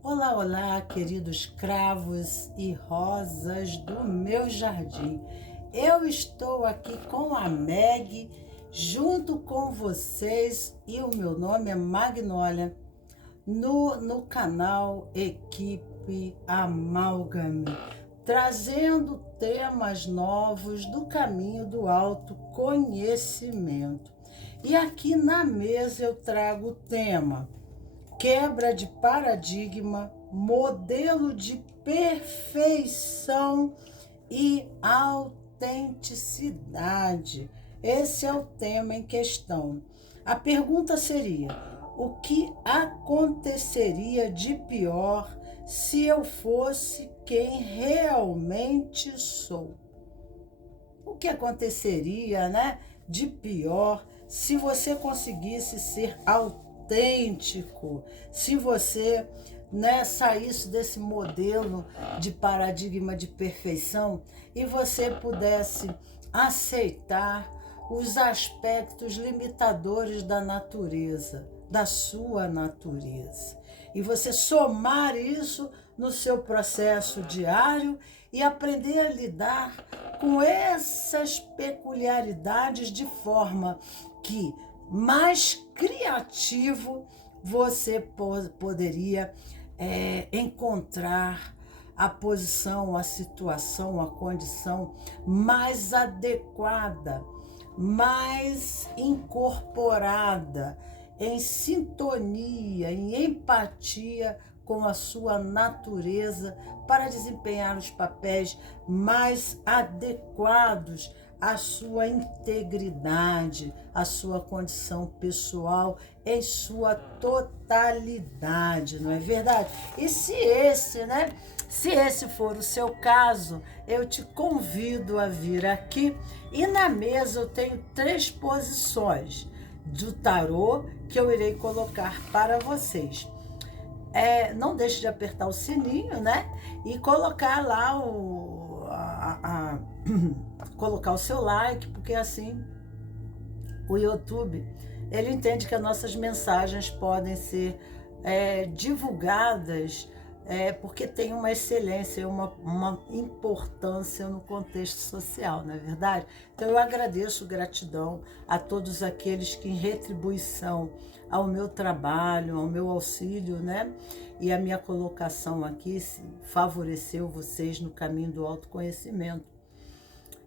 Olá, olá, queridos cravos e rosas do meu jardim. Eu estou aqui com a Meg, junto com vocês, e o meu nome é Magnólia, no canal Equipe Amálgame, trazendo temas novos do caminho do autoconhecimento. E aqui na mesa eu trago o tema quebra de paradigma, modelo de perfeição e autenticidade. Esse é o tema em questão. A pergunta seria: o que aconteceria de pior se eu fosse quem realmente sou? O que aconteceria, né, de pior se você conseguisse ser autêntico, se você, né, saísse desse modelo de paradigma de perfeição e você pudesse aceitar os aspectos limitadores da natureza, da sua natureza. E você somar isso no seu processo diário e aprender a lidar com essas peculiaridades de forma que mais criativo você poderia encontrar a posição, a situação, a condição mais adequada, mais incorporada, em sintonia, em empatia com a sua natureza, para desempenhar os papéis mais adequados à sua integridade, à sua condição pessoal em sua totalidade, não é verdade? E se esse, né? Se esse for o seu caso, eu te convido a vir aqui e na mesa eu tenho 3 posições do tarô que eu irei colocar para vocês. Não deixe de apertar o sininho, né? E colocar lá colocar o seu like, porque assim o YouTube ele entende que as nossas mensagens podem ser divulgadas, porque tem uma excelência, uma importância no contexto social, não é verdade? Então eu agradeço, gratidão a todos aqueles que, em retribuição ao meu trabalho, ao meu auxílio, né? E a minha colocação aqui favoreceu vocês no caminho do autoconhecimento.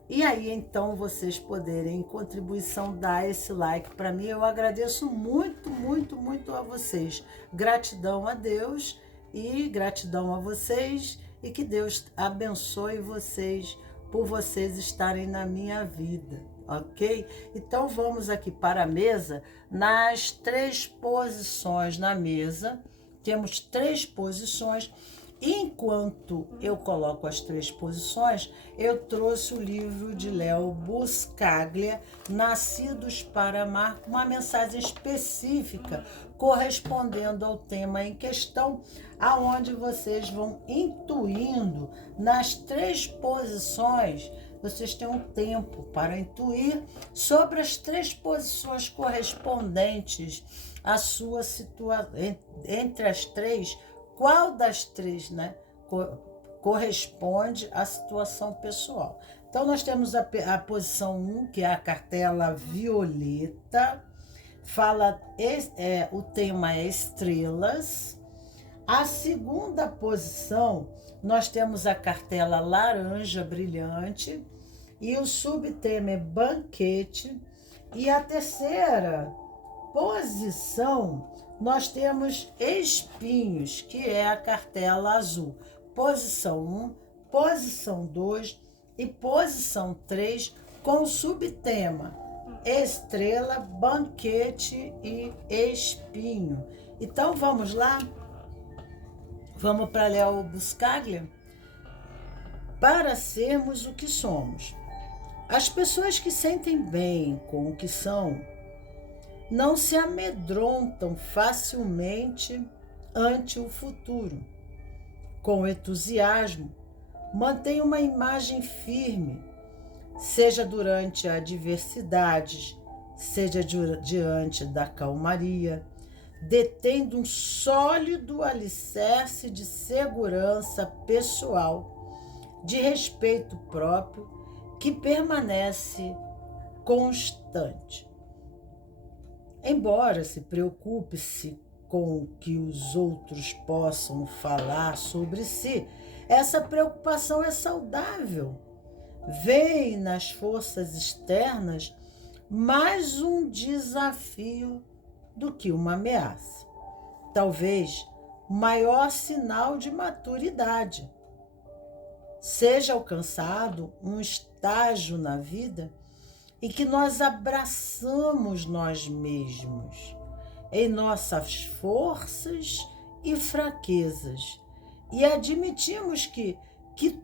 E aí, então, vocês poderem, em contribuição, dar esse like para mim. Eu agradeço muito, muito, muito a vocês. Gratidão a Deus e gratidão a vocês. E que Deus abençoe vocês por vocês estarem na minha vida, ok? Então, vamos aqui para a mesa. Nas 3 posições na mesa, temos 3 posições. Enquanto eu coloco as 3 posições, eu trouxe o livro de Léo Buscaglia, Nascidos para Amar, com uma mensagem específica correspondendo ao tema em questão, aonde vocês vão intuindo nas 3 posições. Vocês têm um tempo para intuir sobre as 3 posições correspondentes à sua situação. Entre as 3, qual das 3, né, corresponde à situação pessoal. Então, nós temos a posição 1, que é a cartela violeta, o tema é estrelas. A segunda posição, nós temos a cartela laranja brilhante, e o subtema é banquete. E a terceira posição, nós temos espinhos, que é a cartela azul. Posição 1, posição 2 e posição 3, com o subtema estrela, banquete e espinho. Então vamos lá? Vamos para Léo Buscaglia? Para sermos o que somos. As pessoas que sentem bem com o que são não se amedrontam facilmente ante o futuro. Com entusiasmo, mantém uma imagem firme, seja durante a adversidade, seja diante da calmaria. detendo um sólido alicerce de segurança pessoal, de respeito próprio, que permanece constante. Embora se preocupe-se com o que os outros possam falar sobre si, essa preocupação é saudável. Vê nas forças externas mais um desafio do que uma ameaça. Talvez o maior sinal de maturidade. Seja alcançado um estágio na vida em que nós abraçamos nós mesmos em nossas forças e fraquezas e admitimos que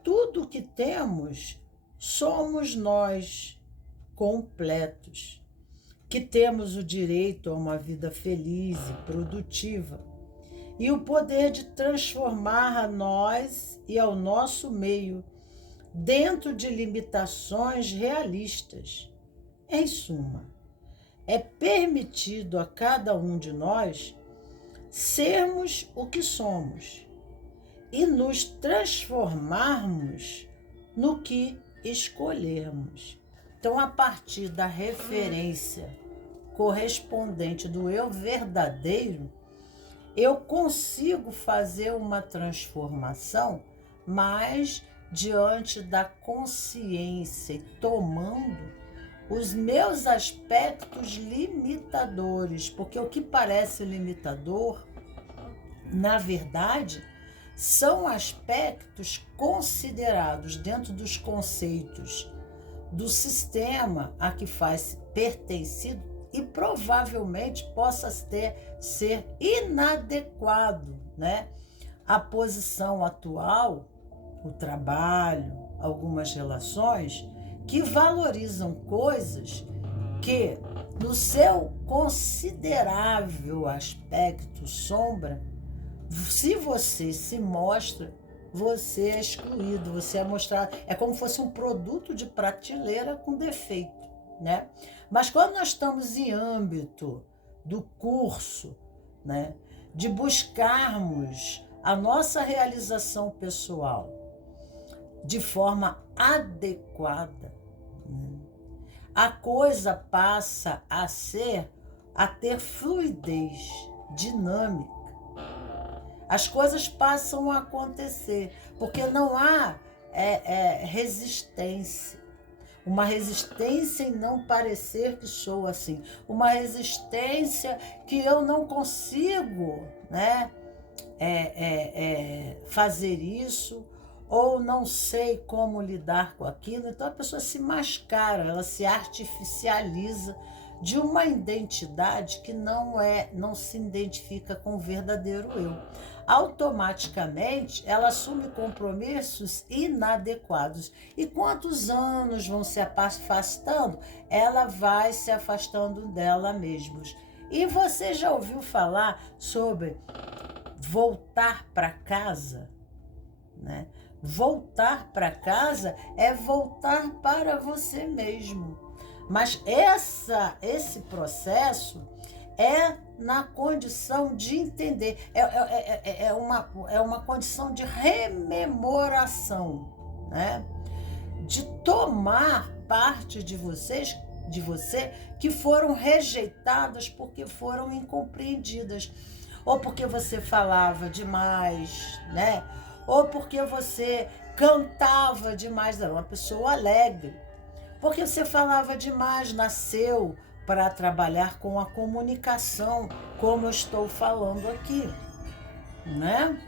tudo o que temos somos nós completos, que temos o direito a uma vida feliz e produtiva e o poder de transformar a nós e ao nosso meio dentro de limitações realistas. Em suma, é permitido a cada um de nós sermos o que somos e nos transformarmos no que escolhermos. Então, a partir da referência correspondente do eu verdadeiro, eu consigo fazer uma transformação, mas diante da consciência e tomando os meus aspectos limitadores, porque o que parece limitador, na verdade, são aspectos considerados dentro dos conceitos do sistema a que faz pertencido e provavelmente possa ser inadequado, né? A posição atual, o trabalho, algumas relações que valorizam coisas que, no seu considerável aspecto sombra, se você se mostra, você é excluído, você é mostrado, é como se fosse um produto de prateleira com defeito, né? Mas quando nós estamos em âmbito do curso, né, de buscarmos a nossa realização pessoal de forma adequada, né, a coisa passa a ter fluidez dinâmica. As coisas passam a acontecer, porque não há resistência. Uma resistência em não parecer que sou assim. Uma resistência que eu não consigo, né, fazer isso, ou não sei como lidar com aquilo. Então a pessoa se mascara, ela se artificializa de uma identidade que não se identifica com o verdadeiro eu. Automaticamente ela assume compromissos inadequados. E quantos anos vão se afastando, ela vai se afastando dela mesma. E você já ouviu falar sobre voltar para casa, né? Voltar para casa é voltar para você mesmo. Mas esse processo é na condição de entender, é uma condição de rememoração, né? De tomar parte de você que foram rejeitadas porque foram incompreendidas, ou porque você falava demais, né? Ou porque você cantava demais, era uma pessoa alegre. Porque você falava demais, nasceu para trabalhar com a comunicação, como eu estou falando aqui, né?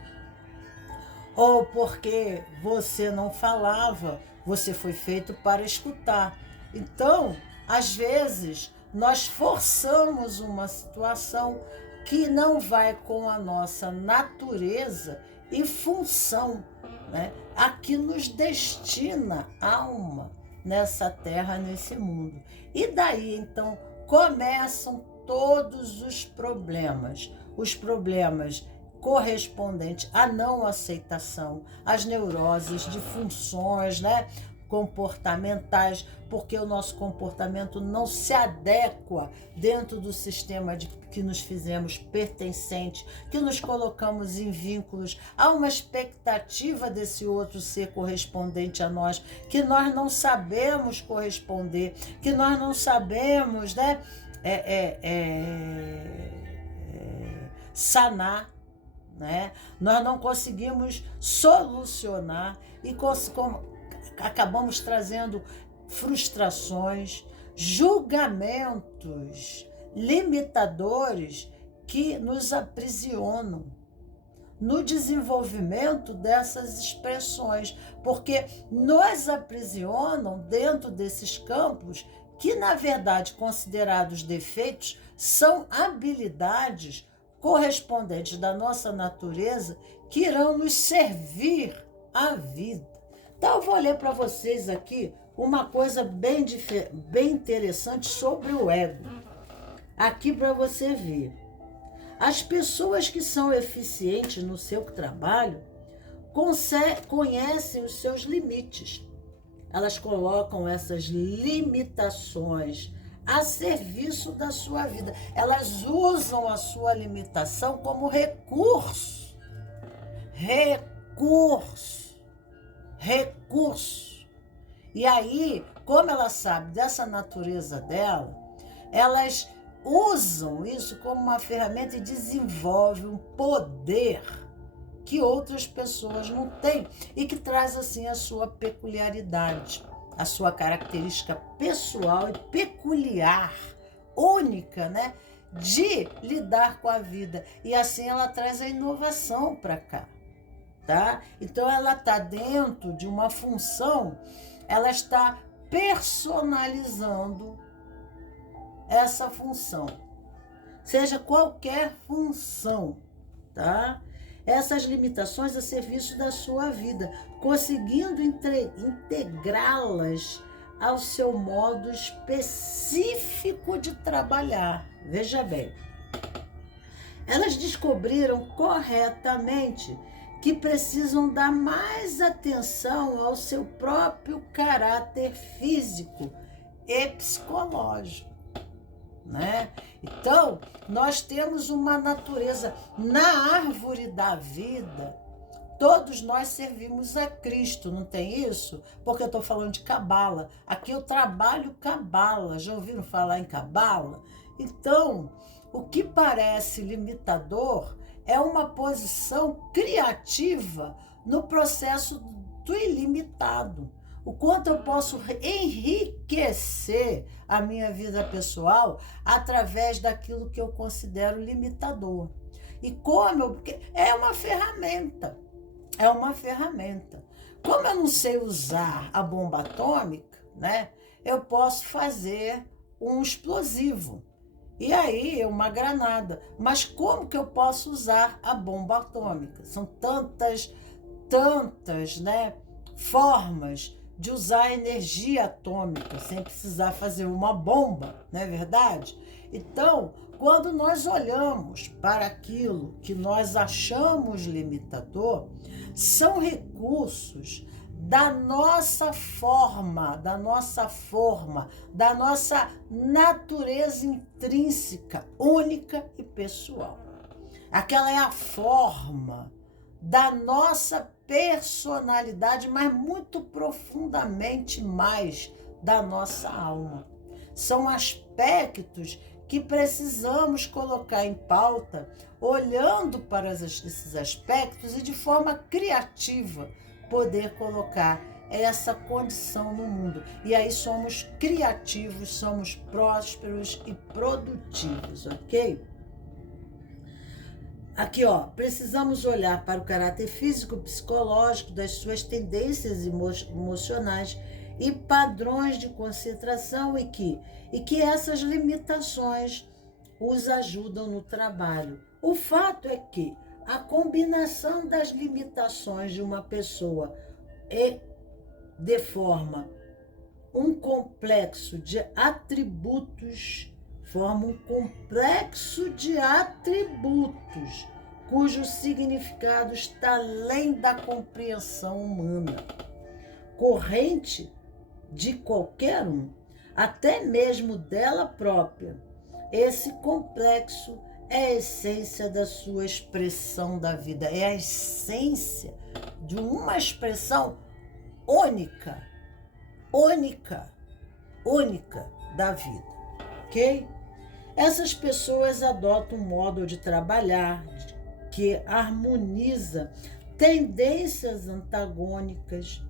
Ou porque você não falava, você foi feito para escutar. Então, às vezes, nós forçamos uma situação que não vai com a nossa natureza e função, né? A que nos destina alma nessa terra, nesse mundo. E daí, então, começam todos os problemas correspondentes à não aceitação, às neuroses de funções, né? comportamentais, porque o nosso comportamento não se adequa dentro do sistema de que nos fizemos pertencentes, que nos colocamos em vínculos, há uma expectativa desse outro ser correspondente a nós, que nós não sabemos corresponder, que nós não sabemos, né, sanar, né? Nós não conseguimos solucionar e acabamos trazendo frustrações, julgamentos limitadores que nos aprisionam no desenvolvimento dessas expressões, porque nos aprisionam dentro desses campos que, na verdade, considerados defeitos, são habilidades correspondentes da nossa natureza que irão nos servir à vida. Então, eu vou ler para vocês aqui uma coisa bem interessante sobre o ego. Aqui para você ver. As pessoas que são eficientes no seu trabalho conhecem os seus limites. Elas colocam essas limitações a serviço da sua vida. Elas usam a sua limitação como recurso. Recurso. E aí, como ela sabe dessa natureza dela, elas usam isso como uma ferramenta e desenvolvem um poder que outras pessoas não têm e que traz assim a sua peculiaridade, a sua característica pessoal e peculiar, única, né, de lidar com a vida. E assim ela traz a inovação para cá, tá? Então ela está dentro de uma função, ela está personalizando essa função, seja qualquer função, tá? Essas limitações a serviço da sua vida, conseguindo integrá-las ao seu modo específico de trabalhar. Veja bem, elas descobriram corretamente que precisam dar mais atenção ao seu próprio caráter físico e psicológico, né? Então, nós temos uma natureza na árvore da vida. Todos nós servimos a Cristo, não tem isso? Porque eu estou falando de cabala. Aqui eu trabalho cabala. Já ouviram falar em cabala? Então, o que parece limitador é uma posição criativa no processo do ilimitado. O quanto eu posso enriquecer a minha vida pessoal através daquilo que eu considero limitador. E porque é uma ferramenta. Como eu não sei usar a bomba atômica, né, eu posso fazer um explosivo. E aí, uma granada. Mas como que eu posso usar a bomba atômica? São tantas, né, formas de usar a energia atômica sem precisar fazer uma bomba, não é verdade? Então, quando nós olhamos para aquilo que nós achamos limitador, são recursos da nossa forma, da nossa natureza intrínseca, única e pessoal. Aquela é a forma da nossa personalidade, mas muito profundamente mais da nossa alma. São aspectos que precisamos colocar em pauta, olhando para esses aspectos e de forma criativa poder colocar essa condição no mundo. E aí somos criativos, somos prósperos e produtivos, ok? Aqui, ó, precisamos olhar para o caráter físico-psicológico das suas tendências emocionais e padrões de concentração e que essas limitações os ajudam no trabalho. O fato é que a combinação das limitações de uma pessoa forma um complexo de atributos, cujo significado está além da compreensão humana. Corrente de qualquer um, até mesmo dela própria. Esse complexo é a essência da sua expressão da vida, é a essência de uma expressão única, única, única da vida, ok? Essas pessoas adotam um modo de trabalhar que harmoniza tendências antagônicas,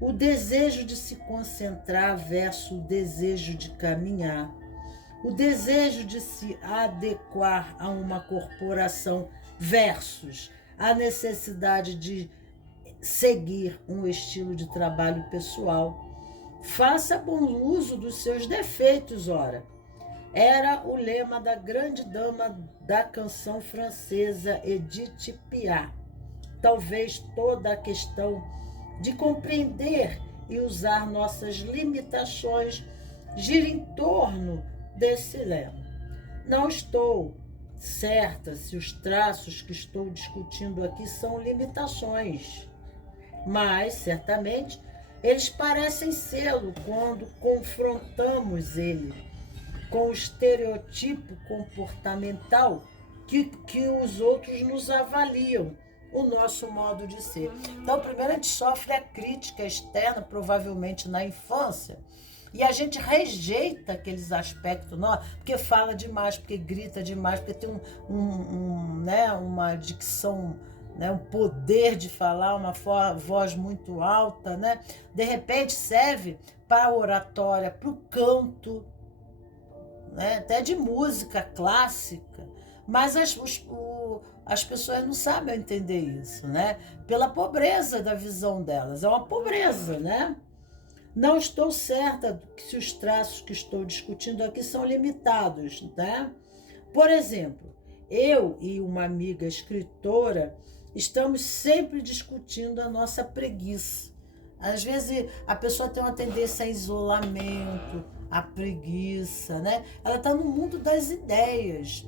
o desejo de se concentrar versus o desejo de caminhar, o desejo de se adequar a uma corporação versus a necessidade de seguir um estilo de trabalho pessoal. Faça bom uso dos seus defeitos, ora. Era o lema da grande dama da canção francesa Edith Piaf. Talvez toda a questão de compreender e usar nossas limitações gira em torno desse lema. Não estou certa se os traços que estou discutindo aqui são limitações, mas certamente eles parecem sê-lo quando confrontamos ele com o estereotipo comportamental que os outros nos avaliam, o nosso modo de ser. Então, primeiro a gente sofre a crítica externa, provavelmente na infância, e a gente rejeita aqueles aspectos, não, porque fala demais, porque grita demais, porque tem uma dicção, né, um poder de falar, uma voz muito alta, né? De repente serve para a oratória, para o canto, né? Até de música clássica, mas as pessoas não sabem entender isso, né? Pela pobreza da visão delas, é uma pobreza, né? Não estou certa se os traços que estou discutindo aqui são limitados, né? Por exemplo, eu e uma amiga escritora estamos sempre discutindo a nossa preguiça. Às vezes a pessoa tem uma tendência a isolamento, a preguiça, né? Ela está no mundo das ideias.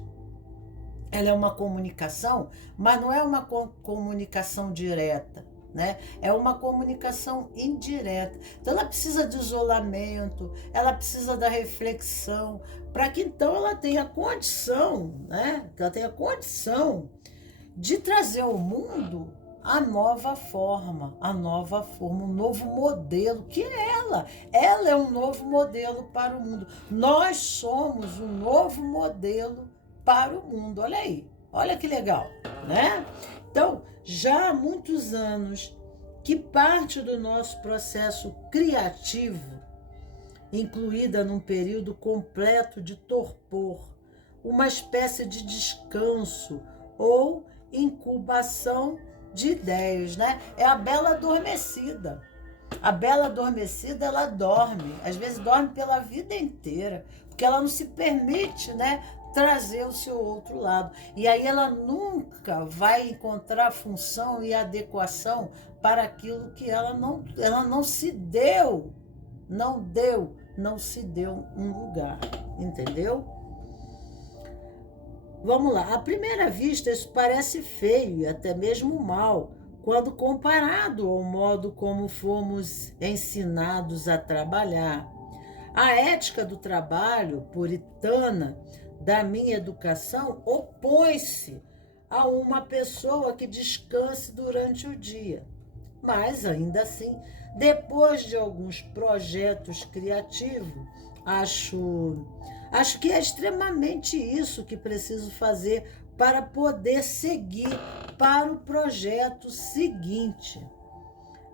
Ela é uma comunicação, mas não é uma comunicação direta, né? É uma comunicação indireta. Então ela precisa de isolamento, ela precisa da reflexão, para que então ela tenha condição, né? Que ela tenha condição de trazer ao mundo a nova forma, um novo modelo, que é ela. Ela é um novo modelo para o mundo. Nós somos um novo modelo para o mundo. Olha aí, olha que legal, né? Então, já há muitos anos que parte do nosso processo criativo, incluída num período completo de torpor, uma espécie de descanso ou incubação de ideias, né? É a bela adormecida. A bela adormecida, ela dorme, às vezes dorme pela vida inteira, porque ela não se permite, né, trazer o seu outro lado. E aí ela nunca vai encontrar função e adequação para aquilo que ela não se deu, não se deu um lugar, entendeu? Vamos lá, à primeira vista isso parece feio e até mesmo mal, quando comparado ao modo como fomos ensinados a trabalhar. A ética do trabalho puritana da minha educação opõe-se a uma pessoa que descanse durante o dia. Mas, ainda assim, depois de alguns projetos criativos, acho que é extremamente isso que preciso fazer para poder seguir para o projeto seguinte.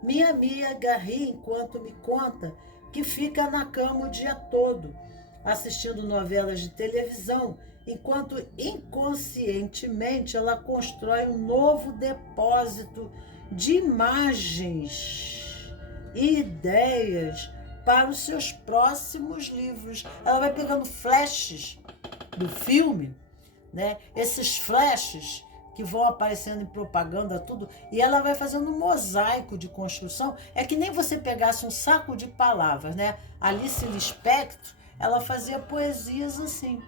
Minha amiga ri enquanto me conta que fica na cama o dia todo, assistindo novelas de televisão, enquanto inconscientemente ela constrói um novo depósito de imagens e ideias para os seus próximos livros. Ela vai pegando flashes do filme, né? Esses flashes que vão aparecendo em propaganda, tudo, e ela vai fazendo um mosaico de construção. É que nem você pegasse um saco de palavras, né? Alice Lispector, ela fazia poesias assim.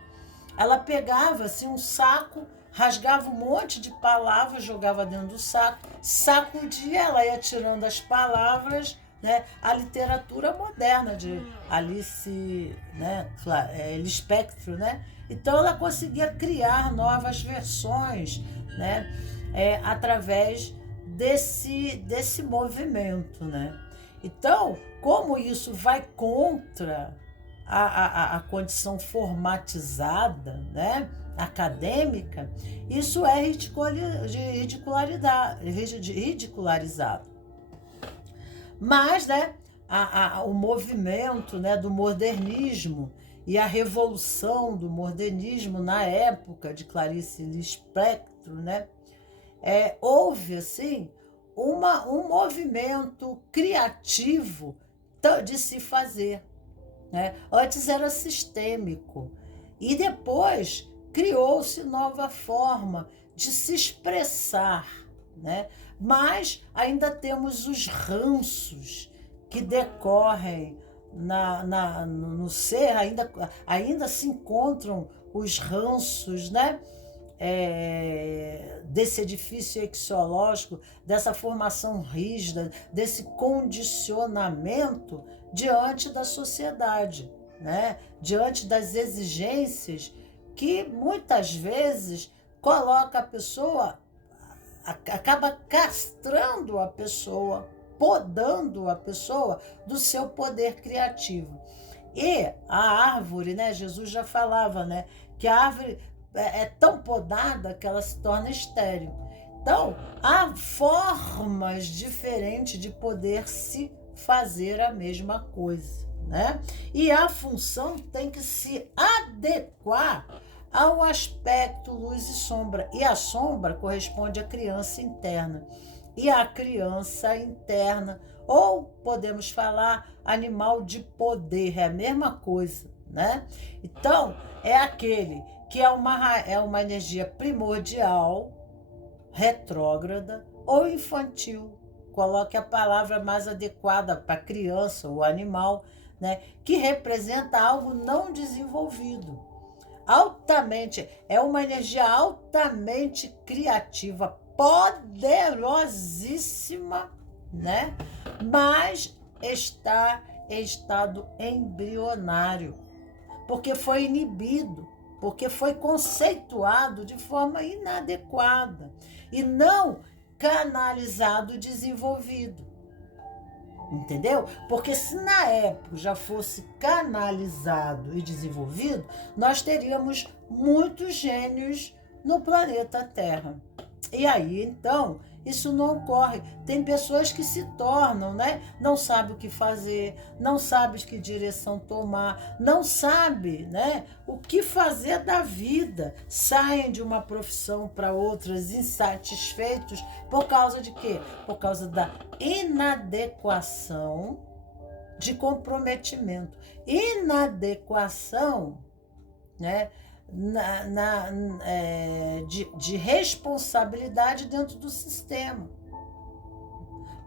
Ela pegava assim um saco, rasgava um monte de palavras, jogava dentro do saco, sacudia, ela ia tirando as palavras, né, a literatura moderna de Alice, né, Lispector, né? Então ela conseguia criar novas versões, né, através desse movimento, né? Então, como isso vai contra a condição formatizada, né, acadêmica, isso é ridicularizado. Mas, né, o movimento, né, do modernismo e a revolução do modernismo na época de Clarice Lispector, né, houve assim um movimento criativo de se fazer, né? Antes era sistêmico e depois criou-se nova forma de se expressar, né? Mas ainda temos os ranços que decorrem no ser, ainda se encontram os ranços, né? Desse edifício axiológico, dessa formação rígida, desse condicionamento diante da sociedade, né? Diante das exigências que muitas vezes coloca a pessoa, acaba castrando a pessoa, podando a pessoa do seu poder criativo. E a árvore, né? Jesus já falava, né, que a árvore é tão podada que ela se torna estéril. Então, há formas diferentes de poder se fazer a mesma coisa, né? E a função tem que se adequar ao aspecto luz e sombra. E a sombra corresponde à criança interna. E a criança interna, ou podemos falar animal de poder, é a mesma coisa, né? Então, é aquele que é uma energia primordial, retrógrada ou infantil. Coloque a palavra mais adequada para criança ou animal, né? Que representa algo não desenvolvido. É uma energia altamente criativa, poderosíssima, né? Mas está em estado embrionário, porque foi inibido, porque foi conceituado de forma inadequada e não canalizado, desenvolvido. Entendeu? Porque se na época já fosse canalizado e desenvolvido, nós teríamos muitos gênios no planeta Terra. E aí, então, isso não ocorre. Tem pessoas que se tornam, né? Não sabem o que fazer, não sabem que direção tomar, não sabem, né, o que fazer da vida. Saem de uma profissão para outras insatisfeitos por causa de quê? Por causa da inadequação de comprometimento. Inadequação, né? De responsabilidade dentro do sistema,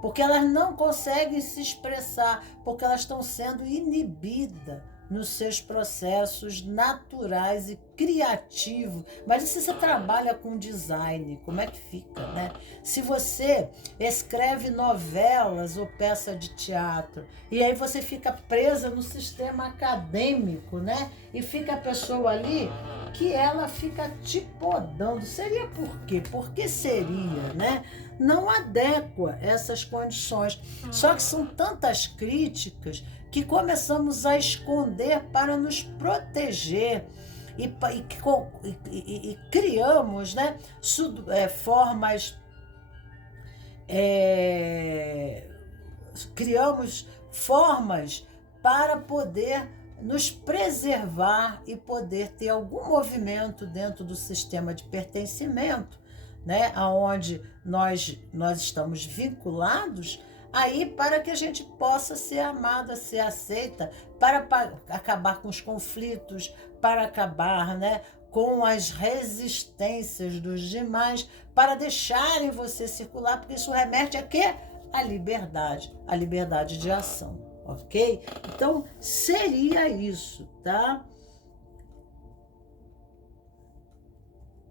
porque elas não conseguem se expressar, porque elas estão sendo inibidas nos seus processos naturais e criativos. Mas e se você trabalha com design, como é que fica, né? Se você escreve novelas ou peça de teatro, e aí você fica presa no sistema acadêmico, né? E fica a pessoa ali que ela fica te podando. Seria por quê? Porque seria, né? Não adequa essas condições. Só que são tantas críticas que começamos a esconder para nos proteger e criamos, né, criamos formas para poder nos preservar e poder ter algum movimento dentro do sistema de pertencimento, né, aonde nós estamos vinculados, aí para que a gente possa ser amada, ser aceita, para acabar com os conflitos, para acabar, né, com as resistências dos demais, para deixarem você circular, porque isso remete a quê? A liberdade de ação, ok? Então, seria isso, tá?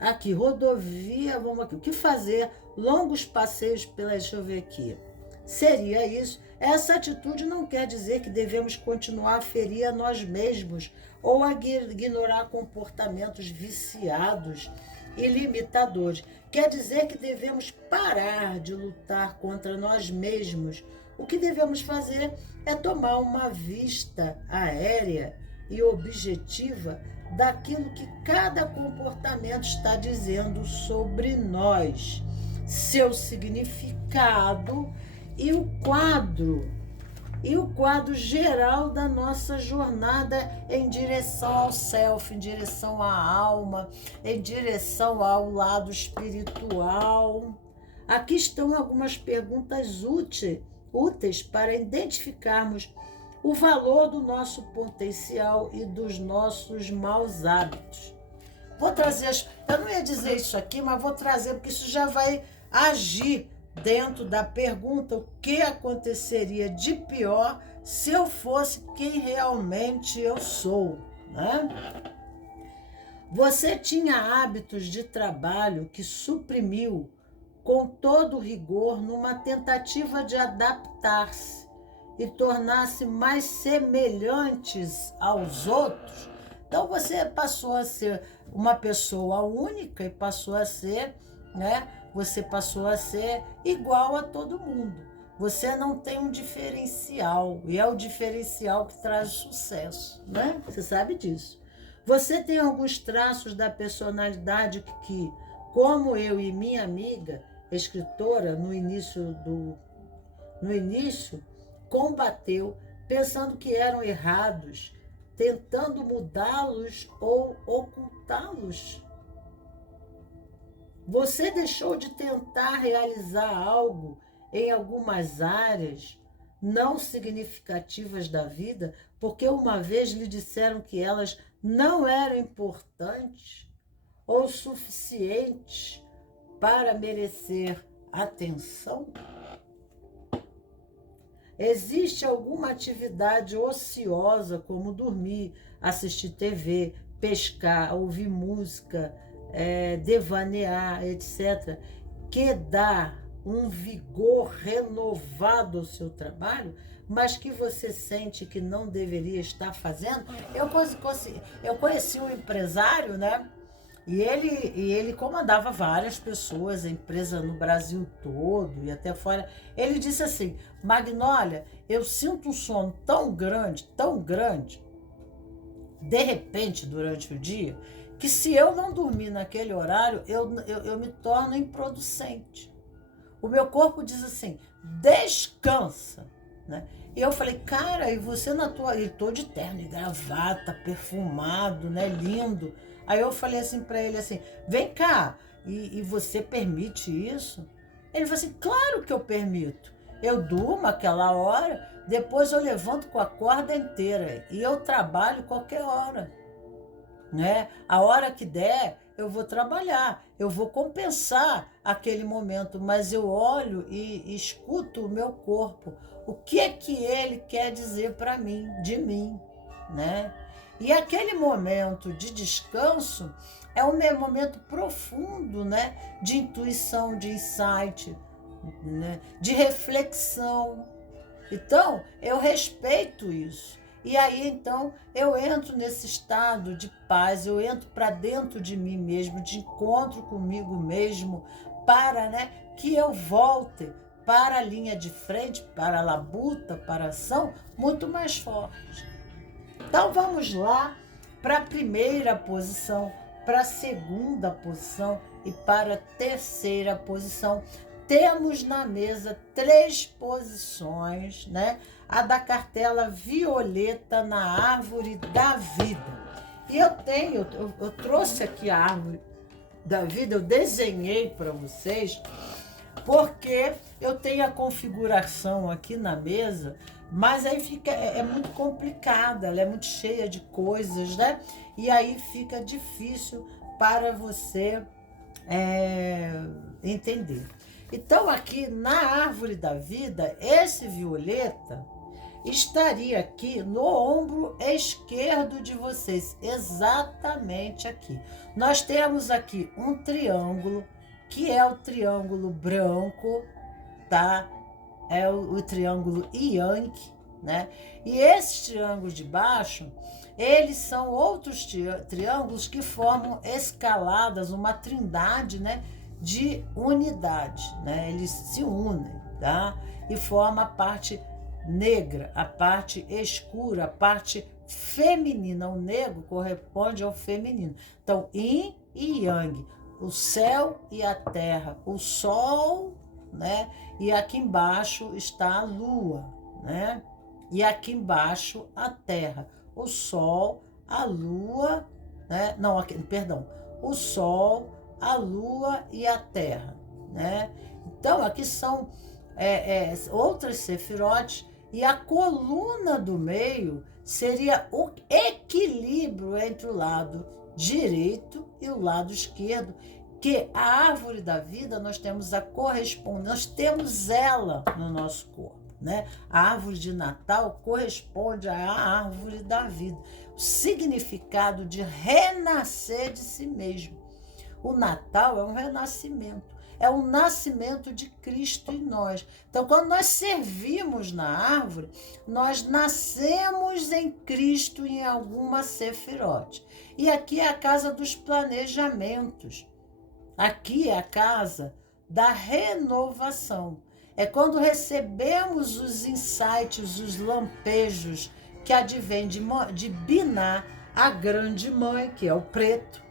Aqui, rodovia, vamos aqui. O que fazer? Longos passeios pela, deixa eu ver aqui. Seria isso. Essa atitude não quer dizer que devemos continuar a ferir a nós mesmos ou a ignorar comportamentos viciados e limitadores. Quer dizer que devemos parar de lutar contra nós mesmos. O que devemos fazer é tomar uma vista aérea e objetiva daquilo que cada comportamento está dizendo sobre nós, seu significado e o quadro geral da nossa jornada em direção ao self, em direção à alma, em direção ao lado espiritual. Aqui estão algumas perguntas úteis para identificarmos o valor do nosso potencial e dos nossos maus hábitos. Vou trazer, eu não ia dizer isso aqui, mas vou trazer porque isso já vai agir dentro da pergunta: o que aconteceria de pior se eu fosse quem realmente eu sou, né? Você tinha hábitos de trabalho que suprimiu com todo rigor numa tentativa de adaptar-se e tornar-se mais semelhantes aos outros. Então você passou a ser uma pessoa única e passou a ser, né? Você passou a ser igual a todo mundo. Você não tem um diferencial, e é o diferencial que traz sucesso, né? Você sabe disso. Você tem alguns traços da personalidade que, como eu e minha amiga, escritora, no início, combateu, pensando que eram errados, tentando mudá-los ou ocultá-los. Você deixou de tentar realizar algo em algumas áreas não significativas da vida porque uma vez lhe disseram que elas não eram importantes ou suficientes para merecer atenção? Existe alguma atividade ociosa, como dormir, assistir TV, pescar, ouvir música, devanear, etc., que dá um vigor renovado ao seu trabalho, mas que você sente que não deveria estar fazendo? Eu conheci um empresário, né? E ele comandava várias pessoas, a empresa no Brasil todo e até fora. Ele disse assim: Magnólia, eu sinto um sono tão grande, de repente, durante o dia, que se eu não dormir naquele horário, eu me torno improducente. O meu corpo diz assim: descansa, né? E eu falei: cara, e você na tua... E tô de terno e gravata, perfumado, né? Lindo. Aí eu falei assim para ele assim: vem cá, e você permite isso? Ele falou assim: claro que eu permito. Eu durmo aquela hora, depois eu levanto com a corda inteira e eu trabalho qualquer hora, né? A hora que der, eu vou trabalhar, eu vou compensar aquele momento, mas eu olho e escuto o meu corpo. O que é que ele quer dizer para mim, de mim, né? E aquele momento de descanso é um momento profundo, né? De intuição, de insight, né? De reflexão. Então, eu respeito isso. E aí, então, eu entro nesse estado de paz, eu entro para dentro de mim mesmo, de encontro comigo mesmo, para, né, que eu volte para a linha de frente, para a labuta, para a ação, muito mais forte. Então, vamos lá para a primeira posição, para a segunda posição e para a terceira posição. Temos na mesa 3 posições, né? A da cartela violeta na árvore da vida. E eu trouxe aqui a árvore da vida, eu desenhei para vocês, porque eu tenho a configuração aqui na mesa, mas aí fica, é muito complicada, ela é muito cheia de coisas, né? E aí fica difícil para você entender. Então, aqui na árvore da vida, esse violeta estaria aqui no ombro esquerdo de vocês, exatamente aqui. Nós temos aqui um triângulo, que é o triângulo branco, tá? é o triângulo Yang, né? E esses triângulos de baixo, eles são outros triângulos que formam escaladas, uma trindade, né, de unidade, né? Eles se unem, tá? E formam a parte negra, a parte escura, a parte feminina. O negro corresponde ao feminino. Então, Yin e Yang, o céu e a terra, o sol, né? E aqui embaixo está a lua, né? E aqui embaixo a terra, o sol, a lua, né? Não, aqui, perdão, o sol, a lua e a terra, né? Então, aqui são outras sefirotes, e a coluna do meio seria o equilíbrio entre o lado direito e o lado esquerdo, que a árvore da vida nós temos a correspondência, nós temos ela no nosso corpo, né? A árvore de Natal corresponde à árvore da vida, o significado de renascer de si mesmo. O Natal é um renascimento, é o nascimento de Cristo em nós. Então, quando nós servimos na árvore, nós nascemos em Cristo em alguma sefirote. E aqui é a casa dos planejamentos. Aqui é a casa da renovação. É quando recebemos os insights, os lampejos que advêm de Binah, a grande mãe, que é o preto,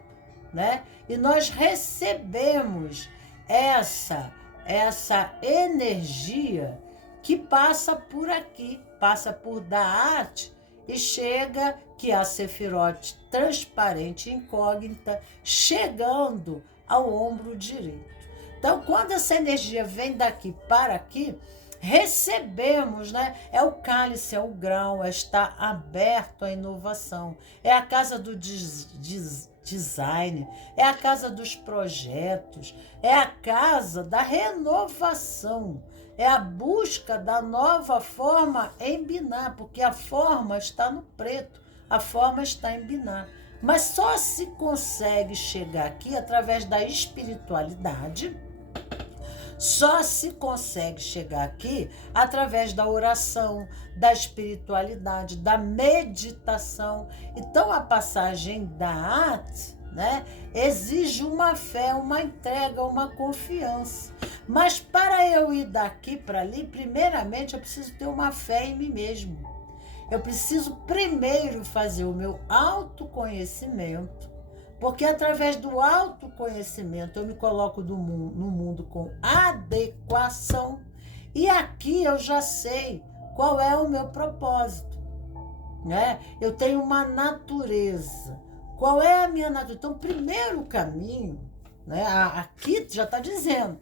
né? E nós recebemos essa energia que passa por aqui, passa por Da'at e chega, que é a sefirote transparente, incógnita, chegando ao ombro direito. Então, quando essa energia vem daqui para aqui, recebemos, né? É o cálice, é o grão, está aberto à inovação. É a casa do design, é a casa dos projetos, é a casa da renovação, é a busca da nova forma em Binah, porque a forma está no preto, a forma está em Binah. Mas só se consegue chegar aqui através da espiritualidade, só se consegue chegar aqui através da oração, da espiritualidade, da meditação. Então, a passagem Da'at, né, exige uma fé, uma entrega, uma confiança. Mas para eu ir daqui para ali, primeiramente eu preciso ter uma fé em mim mesmo. Eu preciso primeiro fazer o meu autoconhecimento, porque através do autoconhecimento eu me coloco no mundo com adequação, e aqui eu já sei qual é o meu propósito, né? Eu tenho uma natureza. Qual é a minha natureza? Então, o primeiro caminho, né? Aqui já está dizendo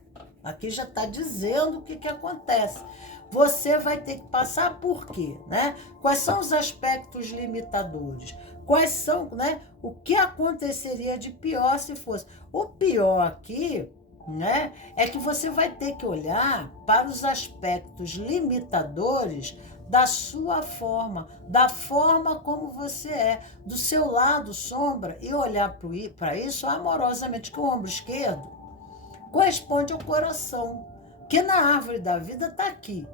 o que acontece. Você vai ter que passar por quê, né? Quais são os aspectos limitadores? Quais são, né? O que aconteceria de pior se fosse? O pior aqui, né, é que você vai ter que olhar para os aspectos limitadores da sua forma, da forma como você é, do seu lado sombra, e olhar para isso amorosamente, que o ombro esquerdo corresponde ao coração, que na árvore da vida está aqui.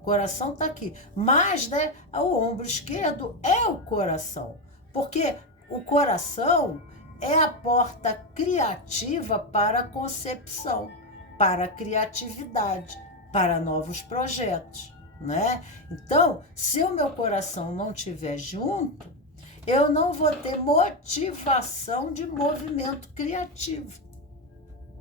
O coração está aqui. Mas, né, o ombro esquerdo é o coração. Porque o coração é a porta criativa para a concepção, para a criatividade, para novos projetos, né? Então, se o meu coração não estiver junto, eu não vou ter motivação de movimento criativo.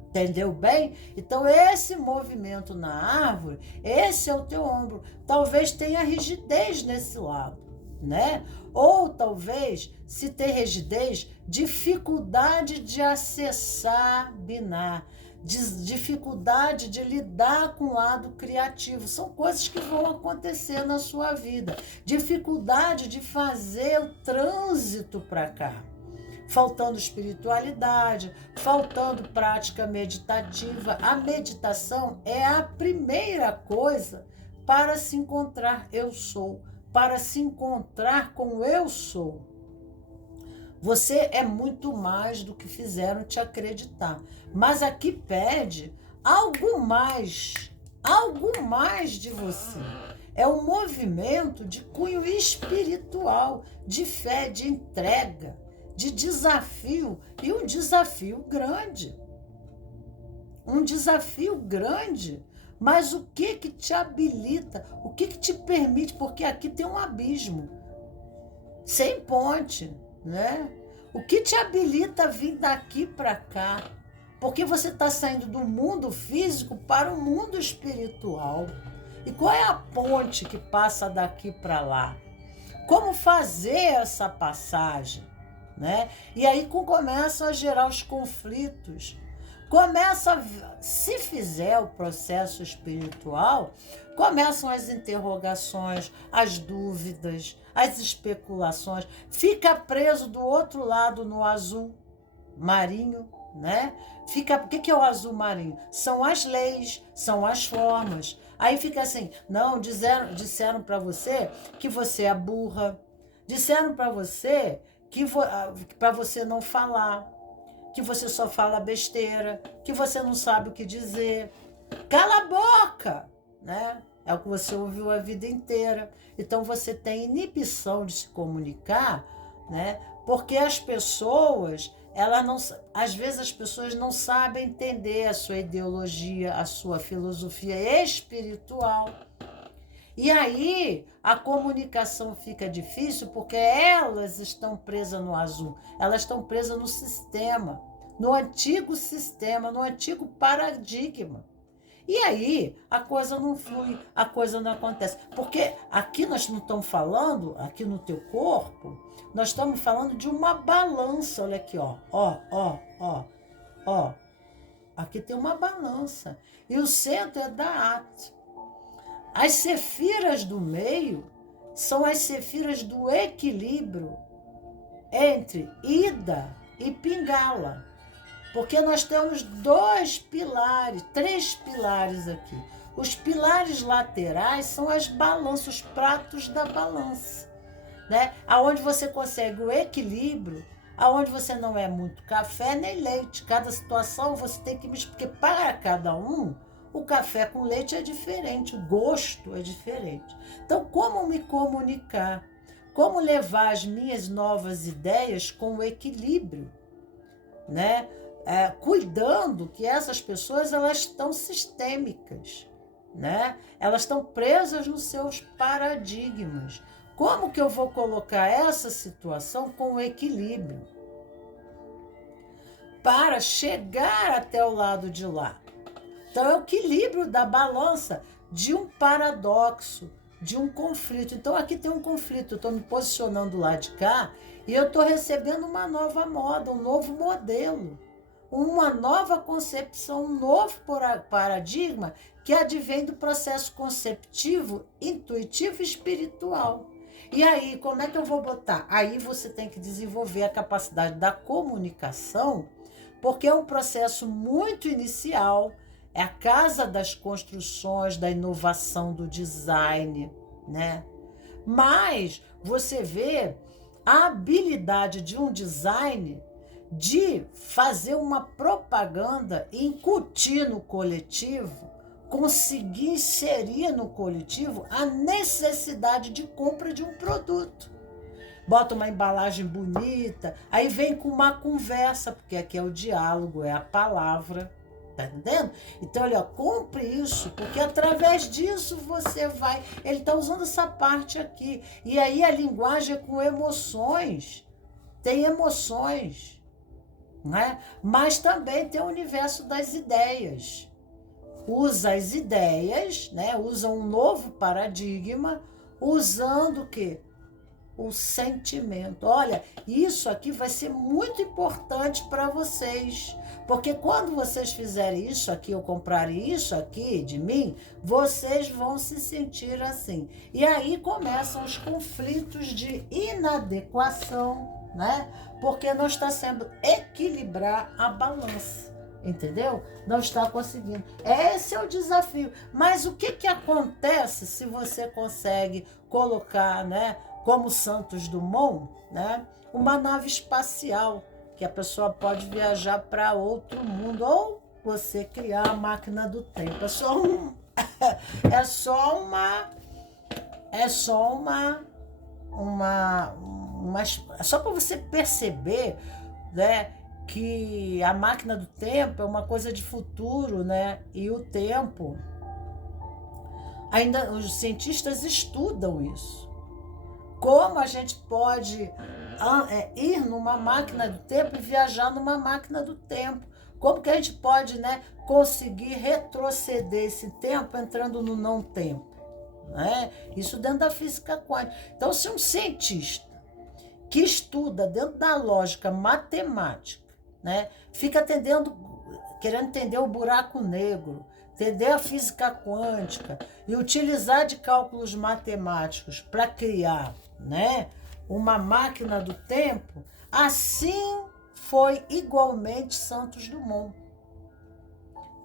Entendeu bem? Então, esse movimento na árvore, esse é o teu ombro. Talvez tenha rigidez nesse lado, né? Ou talvez, se tem rigidez, dificuldade de acessar Binah, dificuldade de lidar com o lado criativo. São coisas que vão acontecer na sua vida. Dificuldade de fazer o trânsito para cá. Faltando espiritualidade, faltando prática meditativa. A meditação é a primeira coisa para se encontrar eu sou, para se encontrar com o eu sou. Você é muito mais do que fizeram te acreditar. Mas aqui pede algo mais algo mais de você. É um movimento de cunho espiritual, de fé, de entrega, de desafio, e um desafio grande. Um desafio grande. Mas o que te habilita? O que te permite? Porque aqui tem um abismo, sem ponte, né? O que te habilita a vir daqui para cá? Porque você está saindo do mundo físico para o mundo espiritual. E qual é a ponte que passa daqui para lá? Como fazer essa passagem, né? E aí começam a gerar os conflitos. Se fizer o processo espiritual, começam as interrogações, as dúvidas, as especulações. Fica preso do outro lado no azul marinho, né? O que é o azul marinho? São as leis, são as formas. Aí fica assim, não, disseram para você que você é burra, disseram para você que para você não falar, que você só fala besteira, que você não sabe o que dizer. Cala a boca, né? É o que você ouviu a vida inteira. Então você tem inibição de se comunicar, né? Porque as pessoas, às vezes as pessoas não sabem entender a sua ideologia, a sua filosofia espiritual. E aí a comunicação fica difícil porque elas estão presas no azul, elas estão presas no sistema, no antigo sistema, no antigo paradigma. E aí a coisa não flui, a coisa não acontece. Porque aqui nós não estamos falando, aqui no teu corpo, nós estamos falando de uma balança. Olha aqui, ó. Ó. Aqui tem uma balança. E o centro é da arte. As sefiras do meio são as sefiras do equilíbrio entre Ida e Pingala. Porque nós temos três pilares aqui. Os pilares laterais são as balanças, os pratos da balança, né? Aonde você consegue o equilíbrio, aonde você não é muito café nem leite. Cada situação você tem que porque para cada um, o café com leite é diferente, o gosto é diferente. Então, como me comunicar? Como levar as minhas novas ideias com o equilíbrio, né? Cuidando que essas pessoas elas estão sistêmicas, né? Elas estão presas nos seus paradigmas. Como que eu vou colocar essa situação com equilíbrio para chegar até o lado de lá? Então é o equilíbrio da balança de um paradoxo, de um conflito. Então aqui tem um conflito, eu estou me posicionando lá de cá e eu estou recebendo uma nova moda, um novo modelo, uma nova concepção, um novo paradigma que advém do processo conceptivo, intuitivo e espiritual. E aí, como é que eu vou botar? Aí você tem que desenvolver a capacidade da comunicação, porque é um processo muito inicial, é a casa das construções, da inovação, do design, né? Mas você vê a habilidade de um design de fazer uma propaganda e incutir no coletivo, conseguir inserir no coletivo a necessidade de compra de um produto. Bota uma embalagem bonita, aí vem com uma conversa, porque aqui é o diálogo, é a palavra, tá entendendo? Então, olha, compre isso, porque através disso você vai... Ele está usando essa parte aqui. E aí a linguagem é com emoções, tem emoções, né? Mas também tem o universo das ideias. Usa as ideias, né? Usa um novo paradigma, usando o quê? O sentimento. Olha, isso aqui vai ser muito importante para vocês, porque quando vocês fizerem isso aqui ou comprarem isso aqui de mim, vocês vão se sentir assim. E aí começam os conflitos de inadequação, né? Porque não está sendo equilibrar a balança. Entendeu? Não está conseguindo. Esse é o desafio. Mas o que acontece se você consegue colocar, né, como Santos Dumont, né, uma nave espacial, que a pessoa pode viajar para outro mundo, ou você criar a máquina do tempo. É só É só uma, é só uma só para você perceber, né, que a máquina do tempo é uma coisa de futuro, né? E o tempo, ainda os cientistas estudam isso. Como a gente pode ir numa máquina do tempo e viajar numa máquina do tempo? Como que a gente pode, né, conseguir retroceder esse tempo entrando no não tempo? Né? Isso dentro da física quântica. Então, se um cientista que estuda dentro da lógica matemática, né, fica querendo entender o buraco negro, entender a física quântica e utilizar de cálculos matemáticos para criar, né, uma máquina do tempo, assim foi igualmente Santos Dumont,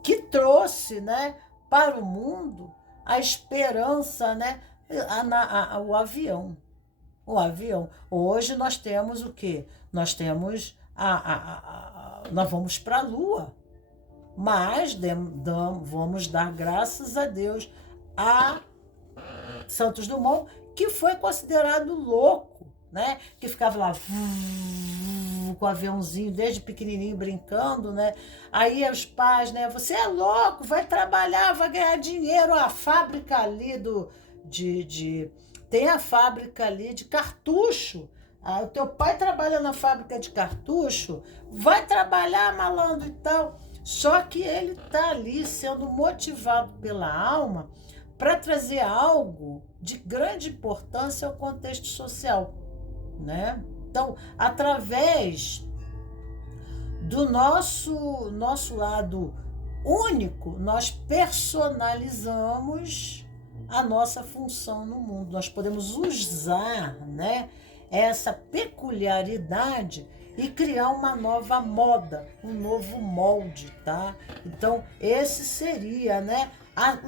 que trouxe, né, para o mundo a esperança, né, o avião. O avião. Hoje nós temos o quê? Nós temos nós vamos para a Lua, mas vamos dar graças a Deus a Santos Dumont, que foi considerado louco, né? Que ficava lá com o aviãozinho desde pequenininho brincando, né? Aí os pais, né? Você é louco, vai trabalhar, vai ganhar dinheiro. A fábrica ali tem a fábrica ali de cartucho. O teu pai trabalha na fábrica de cartucho, vai trabalhar, malandro e tal. Só que ele está ali sendo motivado pela alma para trazer algo de grande importância ao contexto social, né? Então, através do nosso lado único, nós personalizamos a nossa função no mundo. Nós podemos usar, né, essa peculiaridade e criar uma nova moda, um novo molde, tá? Então, esse seria, né,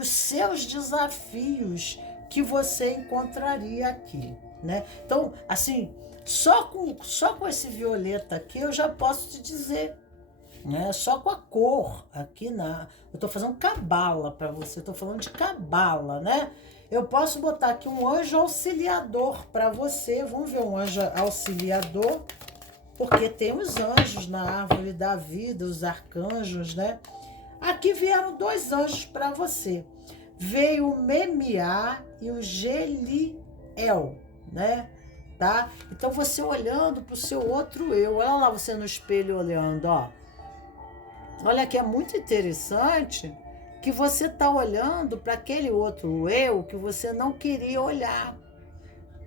os seus desafios que você encontraria aqui, né? Então, assim, só com esse violeta aqui eu já posso te dizer, né? Só com a cor aqui eu tô fazendo cabala para você, tô falando de cabala, né? Eu posso botar aqui um anjo auxiliador para você. Vamos ver um anjo auxiliador, porque tem os anjos na árvore da vida, os arcanjos, né? Aqui vieram 2 anjos para você. Veio o Memiá e o Geliel, né? Tá? Então você olhando para o seu outro eu, olha lá você no espelho olhando, ó. Olha que é muito interessante que você está olhando para aquele outro eu que você não queria olhar,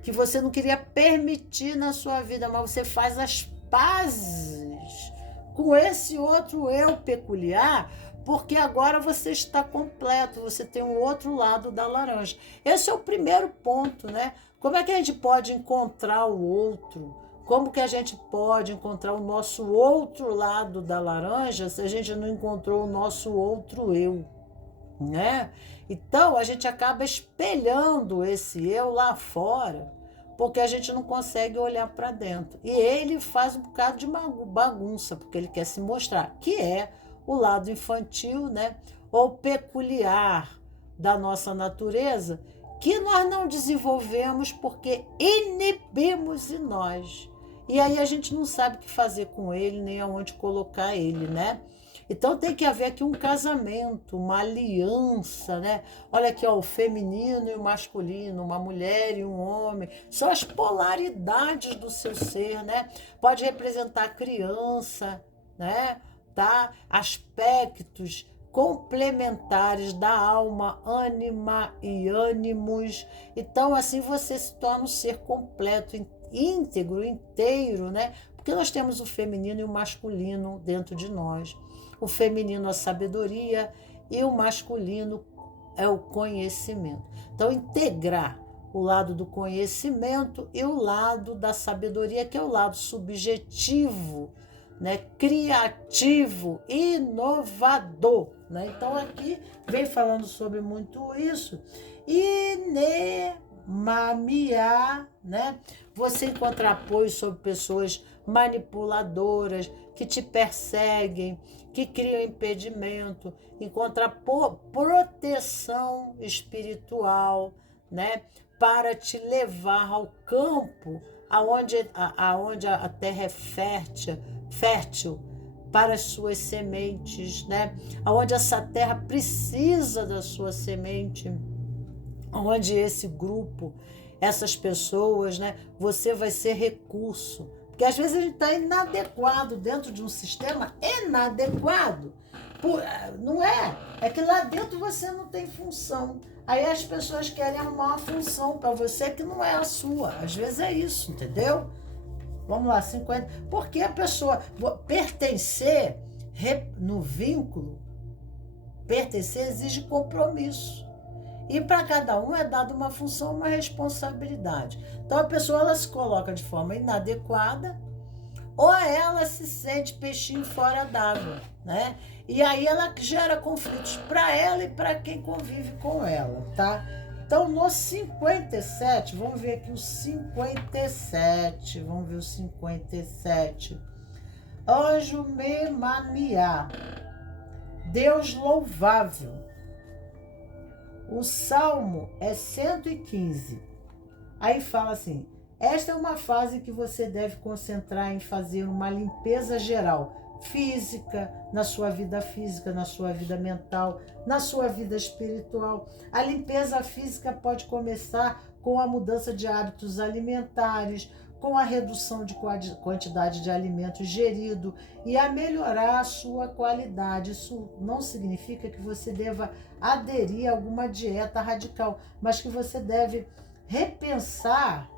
que você não queria permitir na sua vida, mas você faz as pazes com esse outro eu peculiar, porque agora você está completo, você tem um outro lado da laranja. Esse é o primeiro ponto, né? Como é que a gente pode encontrar o outro? Como que a gente pode encontrar o nosso outro lado da laranja se a gente não encontrou o nosso outro eu, né? Então a gente acaba espelhando esse eu lá fora, porque a gente não consegue olhar para dentro. E ele faz um bocado de bagunça, porque ele quer se mostrar, que é o lado infantil, né? Ou peculiar da nossa natureza, que nós não desenvolvemos porque inibimos em nós. E aí a gente não sabe o que fazer com ele, nem aonde colocar ele, né? Então tem que haver aqui um casamento, uma aliança, né? Olha aqui, ó, o feminino e o masculino, uma mulher e um homem. São as polaridades do seu ser, né? Pode representar a criança, né? Tá? Aspectos complementares da alma, ânima e ânimos. Então, assim você se torna um ser completo, íntegro, inteiro, né? Porque nós temos o feminino e o masculino dentro de nós. O feminino, a sabedoria, e o masculino é o conhecimento. Então, integrar o lado do conhecimento e o lado da sabedoria, que é o lado subjetivo, né? Criativo, inovador, né? Então, aqui vem falando sobre muito isso. Inemamiá, né? Você encontra apoio sobre pessoas manipuladoras que te perseguem, que criam impedimento, encontrar proteção espiritual, né? Para te levar ao campo aonde a terra é fértil para as suas sementes, né? Aonde essa terra precisa da sua semente, onde esse grupo, essas pessoas, né? Você vai ser recurso. Porque às vezes a gente está inadequado dentro de um sistema inadequado. Não é? É que lá dentro você não tem função. Aí as pessoas querem arrumar uma função para você que não é a sua. Às vezes é isso, entendeu? Vamos lá, 50. Porque a pessoa pertencer no vínculo, pertencer exige compromisso. E para cada um é dada uma função, uma responsabilidade. Então a pessoa ela se coloca de forma inadequada ou ela se sente peixinho fora d'água, né? E aí ela gera conflitos para ela e para quem convive com ela, tá? Então no 57, vamos ver aqui o 57, vamos ver o 57. Anjo Memamiá, Deus louvável. O Salmo é 115. Aí fala assim: esta é uma fase que você deve concentrar em fazer uma limpeza geral, física, na sua vida mental, na sua vida espiritual. A limpeza física pode começar com a mudança de hábitos alimentares, com a redução de quantidade de alimento ingerido e a melhorar a sua qualidade. Isso não significa que você deva aderir a alguma dieta radical, mas que você deve repensar.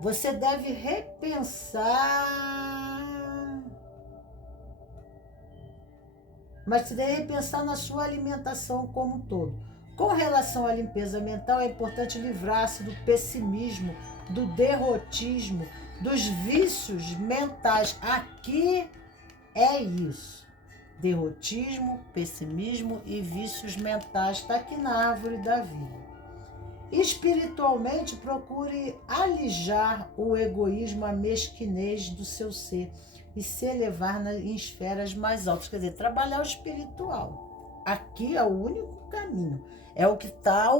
Você deve repensar. Mas você deve repensar na sua alimentação como um todo. Com relação à limpeza mental, é importante livrar-se do pessimismo, do derrotismo, dos vícios mentais. Aqui é isso. Derrotismo, pessimismo e vícios mentais. Está aqui na árvore da vida. Espiritualmente, procure alijar o egoísmo, a mesquinez do seu ser e se elevar em esferas mais altas. Quer dizer, trabalhar o espiritual. Aqui é o único caminho. É o que está...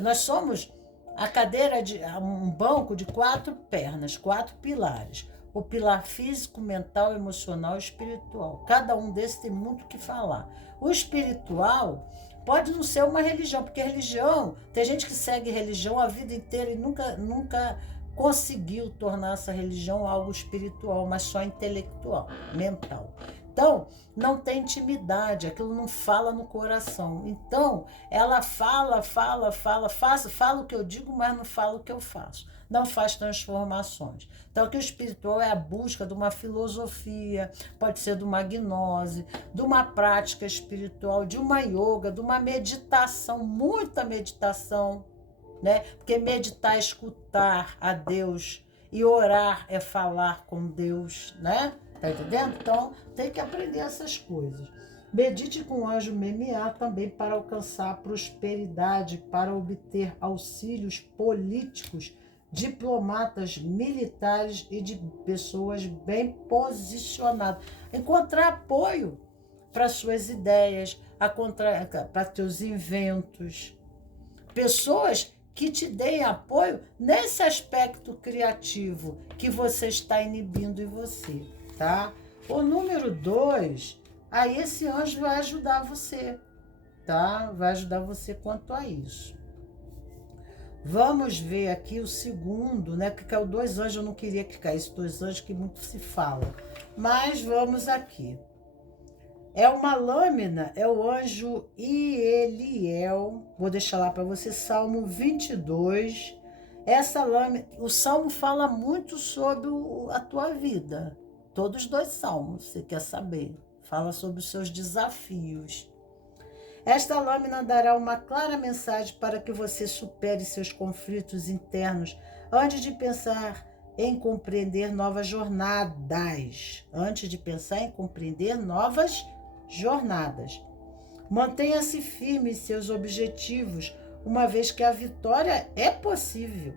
Nós somos a cadeira um banco de 4 pernas, 4 pilares. O pilar físico, mental, emocional e espiritual. Cada um desses tem muito o que falar. O espiritual pode não ser uma religião, porque religião, tem gente que segue religião a vida inteira e nunca conseguiu tornar essa religião algo espiritual, mas só intelectual, mental. Então, não tem intimidade, aquilo não fala no coração. Então, ela fala o que eu digo, mas não fala o que eu faço. Não faz transformações. Então, aqui o espiritual é a busca de uma filosofia, pode ser de uma gnose, de uma prática espiritual, de uma yoga, de uma meditação, muita meditação, né? Porque meditar é escutar a Deus e orar é falar com Deus, né? Tá entendendo? Então, tem que aprender essas coisas. Medite com o anjo Memiá também para alcançar prosperidade, para obter auxílios políticos, diplomatas, militares e de pessoas bem posicionadas. Encontrar apoio para suas ideias, para teus inventos. Pessoas que te deem apoio nesse aspecto criativo que você está inibindo em você. Tá? O número 2, aí esse anjo vai ajudar você, tá? Vai ajudar você quanto a isso. Vamos ver aqui o segundo, né? Que é o 2 anjos, eu não queria que caísse 2 anjos, que muito se fala. Mas vamos aqui. É uma lâmina, é o anjo Ieliel. Vou deixar lá para você, Salmo 22. Essa lâmina, o Salmo fala muito sobre a tua vida. Todos os 2 salmos, você quer saber. Fala sobre os seus desafios. Esta lâmina dará uma clara mensagem para que você supere seus conflitos internos antes de pensar em compreender novas jornadas. Mantenha-se firme em seus objetivos, uma vez que a vitória é possível,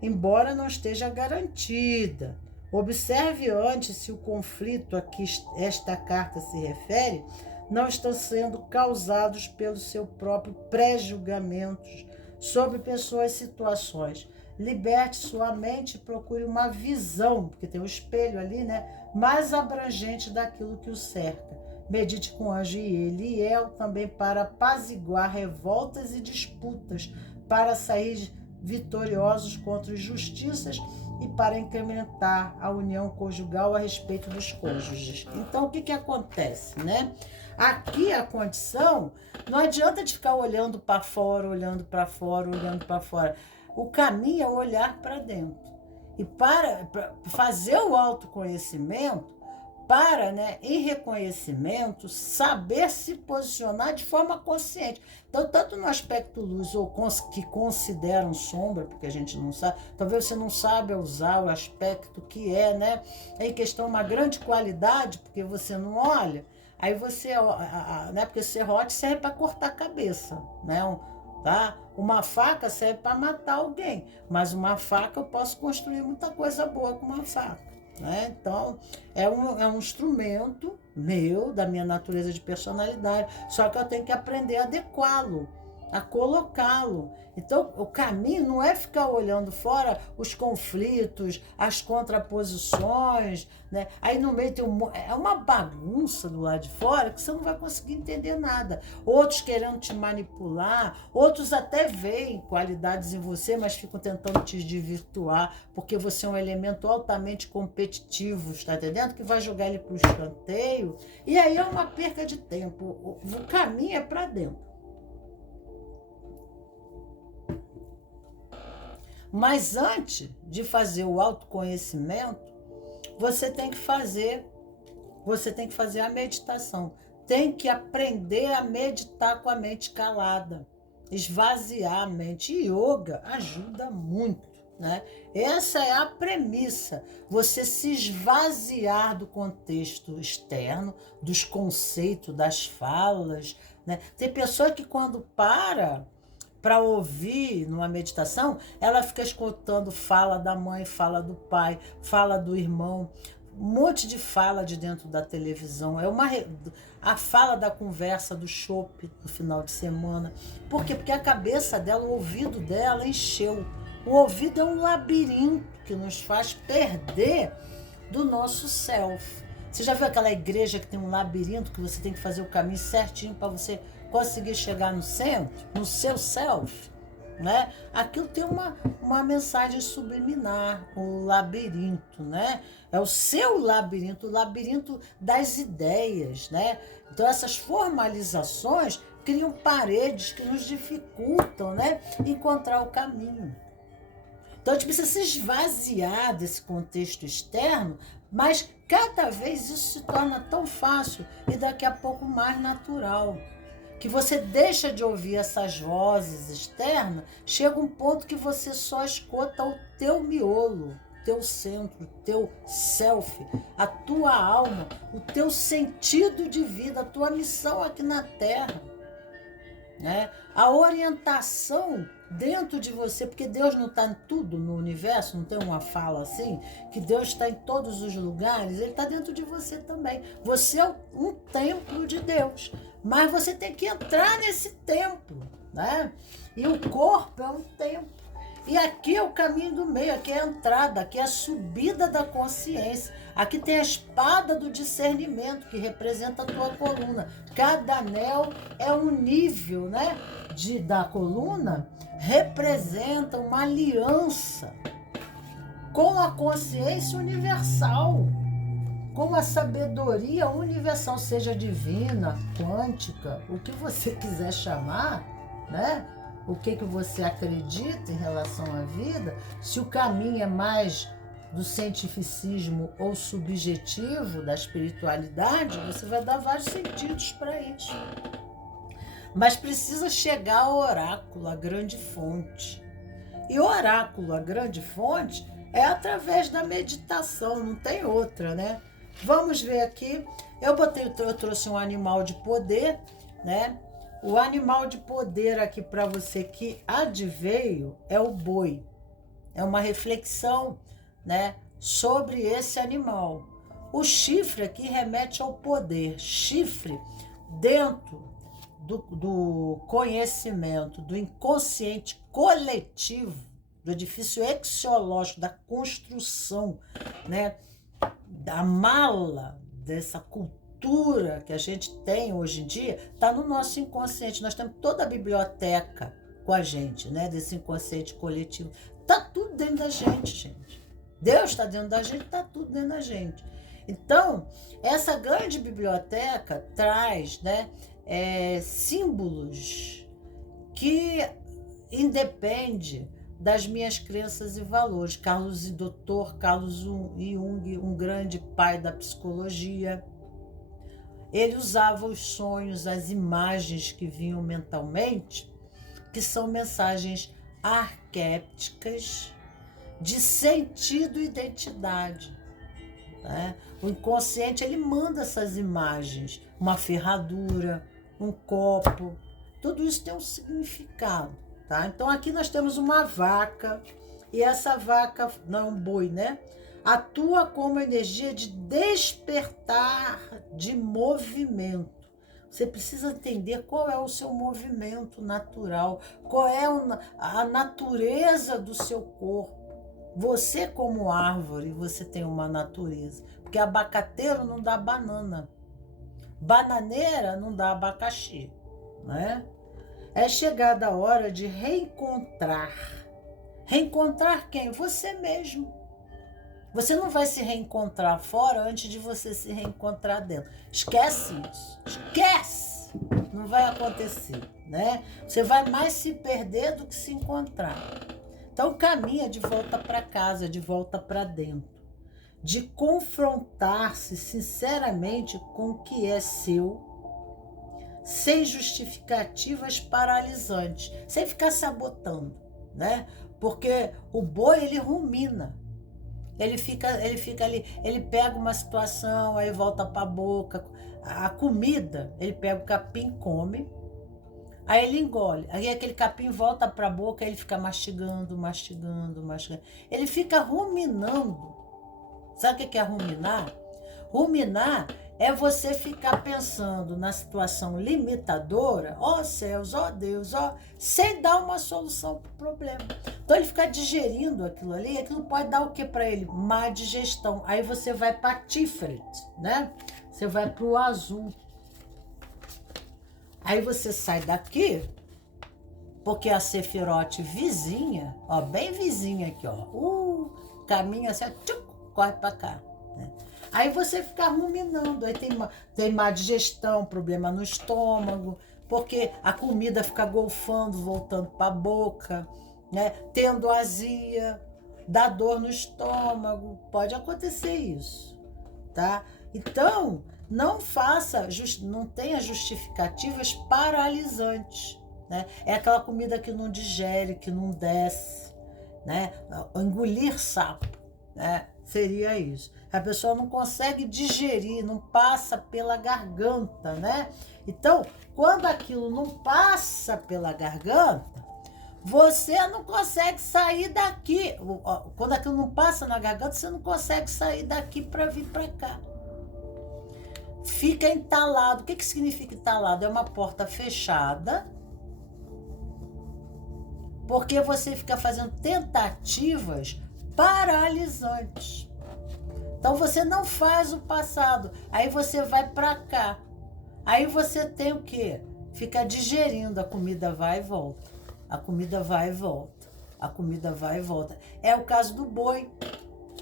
embora não esteja garantida. Observe antes se o conflito a que esta carta se refere não estão sendo causados pelo seu próprio pré-julgamentos sobre pessoas e situações. Liberte sua mente e procure uma visão, porque tem um espelho ali, né? Mais abrangente daquilo que o cerca. Medite com o anjo Eliel também para apaziguar revoltas e disputas, para sair vitoriosos contra injustiças e para incrementar a união conjugal a respeito dos cônjuges. Então, o que acontece, né? Aqui a condição, não adianta de ficar olhando para fora, olhando para fora, olhando para fora. O caminho é olhar para dentro. E para fazer o autoconhecimento, para, né, em reconhecimento, saber se posicionar de forma consciente. Então, tanto no aspecto luz ou que consideram sombra, porque a gente não sabe, talvez você não saiba usar o aspecto que é, né? É em questão uma grande qualidade, porque você não olha, aí você, né, porque o serrote serve para cortar a cabeça, né? Tá? Uma faca serve para matar alguém, mas uma faca eu posso construir muita coisa boa com uma faca. Né? Então, é um instrumento meu, da minha natureza de personalidade, só que eu tenho que aprender a adequá-lo, a colocá-lo. Então, o caminho não é ficar olhando fora os conflitos, as contraposições, né? Aí no meio tem é uma bagunça do lado de fora que você não vai conseguir entender nada. Outros querendo te manipular, outros até veem qualidades em você, mas ficam tentando te desvirtuar, porque você é um elemento altamente competitivo, está entendendo? Que vai jogar ele para o escanteio, e aí é uma perca de tempo. O caminho é para dentro. Mas antes de fazer o autoconhecimento, você tem que fazer a meditação. Tem que aprender a meditar com a mente calada, esvaziar a mente. E yoga ajuda muito, né? Essa é a premissa. Você se esvaziar do contexto externo, dos conceitos, das falas, né? Tem pessoa que quando para ouvir numa meditação, ela fica escutando fala da mãe, fala do pai, fala do irmão, um monte de fala de dentro da televisão. A fala da conversa do chopp no final de semana. Por quê? Porque a cabeça dela, o ouvido dela encheu. O ouvido é um labirinto que nos faz perder do nosso self. Você já viu aquela igreja que tem um labirinto que você tem que fazer o caminho certinho para você conseguir chegar no centro, no seu self, né? Aquilo tem uma mensagem subliminar, o labirinto, né? É o seu labirinto, o labirinto das ideias, né? Então essas formalizações criam paredes que nos dificultam, né, encontrar o caminho. Então a gente precisa se esvaziar desse contexto externo, mas cada vez isso se torna tão fácil e daqui a pouco mais natural. Que você deixa de ouvir essas vozes externas, chega um ponto que você só escuta o teu miolo, teu centro, teu self, a tua alma, o teu sentido de vida, a tua missão aqui na Terra, né? A orientação dentro de você, porque Deus não está em tudo no universo, não tem uma fala assim, que Deus está em todos os lugares, Ele está dentro de você também. Você é um templo de Deus, mas você tem que entrar nesse templo, né? E o corpo é um templo. E aqui é o caminho do meio, aqui é a entrada, aqui é a subida da consciência. Aqui tem a espada do discernimento, que representa a tua coluna. Cada anel é um nível, né, da coluna, representa uma aliança com a consciência universal, com a sabedoria universal, seja divina, quântica, o que você quiser chamar, né? O que você acredita em relação à vida, se o caminho é mais do cientificismo ou subjetivo da espiritualidade, você vai dar vários sentidos para isso. Mas precisa chegar ao oráculo, a grande fonte. E o oráculo, a grande fonte, é através da meditação, não tem outra, né? Vamos ver aqui, eu trouxe um animal de poder, né? O animal de poder aqui para você que adveio é o boi. É uma reflexão, né, sobre esse animal. O chifre aqui remete ao poder. Chifre dentro do conhecimento, do inconsciente coletivo, do edifício axiológico, da construção, né, da mala dessa cultura que a gente tem hoje em dia, está no nosso inconsciente. Nós temos toda a biblioteca com a gente, né, desse inconsciente coletivo. Está tudo dentro da gente. Deus está dentro da gente, está tudo dentro da gente. Então, essa grande biblioteca traz, né, símbolos que independem das minhas crenças e valores. Dr. Carlos Jung, um grande pai da psicologia, ele usava os sonhos, as imagens que vinham mentalmente, que são mensagens arquétipicas de sentido e identidade. Né? O inconsciente, ele manda essas imagens, uma ferradura, um copo, tudo isso tem um significado. Tá? Então aqui nós temos uma vaca, e essa vaca, não é um boi, né? Atua como energia de despertar de movimento. Você precisa entender qual é o seu movimento natural, qual é a natureza do seu corpo. Você, como árvore, você tem uma natureza. Porque abacateiro não dá banana. Bananeira não dá abacaxi. Né? É chegada a hora de reencontrar. Reencontrar quem? Você mesmo. Você não vai se reencontrar fora antes de você se reencontrar dentro. Esquece isso. Esquece! Não vai acontecer, né? Você vai mais se perder do que se encontrar. Então caminha de volta para casa, de volta para dentro. De confrontar-se sinceramente com o que é seu, sem justificativas paralisantes, sem ficar sabotando, né? Porque o boi, ele rumina. Ele fica ali, ele pega uma situação, aí volta para a boca. A comida, ele pega o capim, come, aí ele engole. Aí aquele capim volta para a boca, aí ele fica mastigando. Ele fica ruminando. Sabe o que é ruminar? Ruminar é você ficar pensando na situação limitadora, ó céus, ó Deus, ó, sem dar uma solução para o problema. Então ele fica digerindo aquilo ali, aquilo pode dar o que para ele? Má digestão. Aí você vai para Tiferet, né? Você vai para o azul. Aí você sai daqui, porque a Sefirote vizinha, ó, bem vizinha aqui, ó, caminha assim, tchuc, corre para cá, né? Aí você fica ruminando, aí tem má digestão, problema no estômago, porque a comida fica golfando, voltando para a boca, né? Tendo azia, dá dor no estômago, pode acontecer isso, tá? Então, não tenha justificativas paralisantes, né? É aquela comida que não digere, que não desce, né? Engolir sapo, né? Seria isso. A pessoa não consegue digerir, não passa pela garganta, né? Então, quando aquilo não passa pela garganta, você não consegue sair daqui. Quando aquilo não passa na garganta, você não consegue sair daqui para vir para cá. Fica entalado. O que significa entalado? É uma porta fechada, porque você fica fazendo tentativas paralisantes. Então você não faz o passado, aí você vai para cá. Aí você tem o quê? Fica digerindo, a comida vai e volta. A comida vai e volta. A comida vai e volta. É o caso do boi,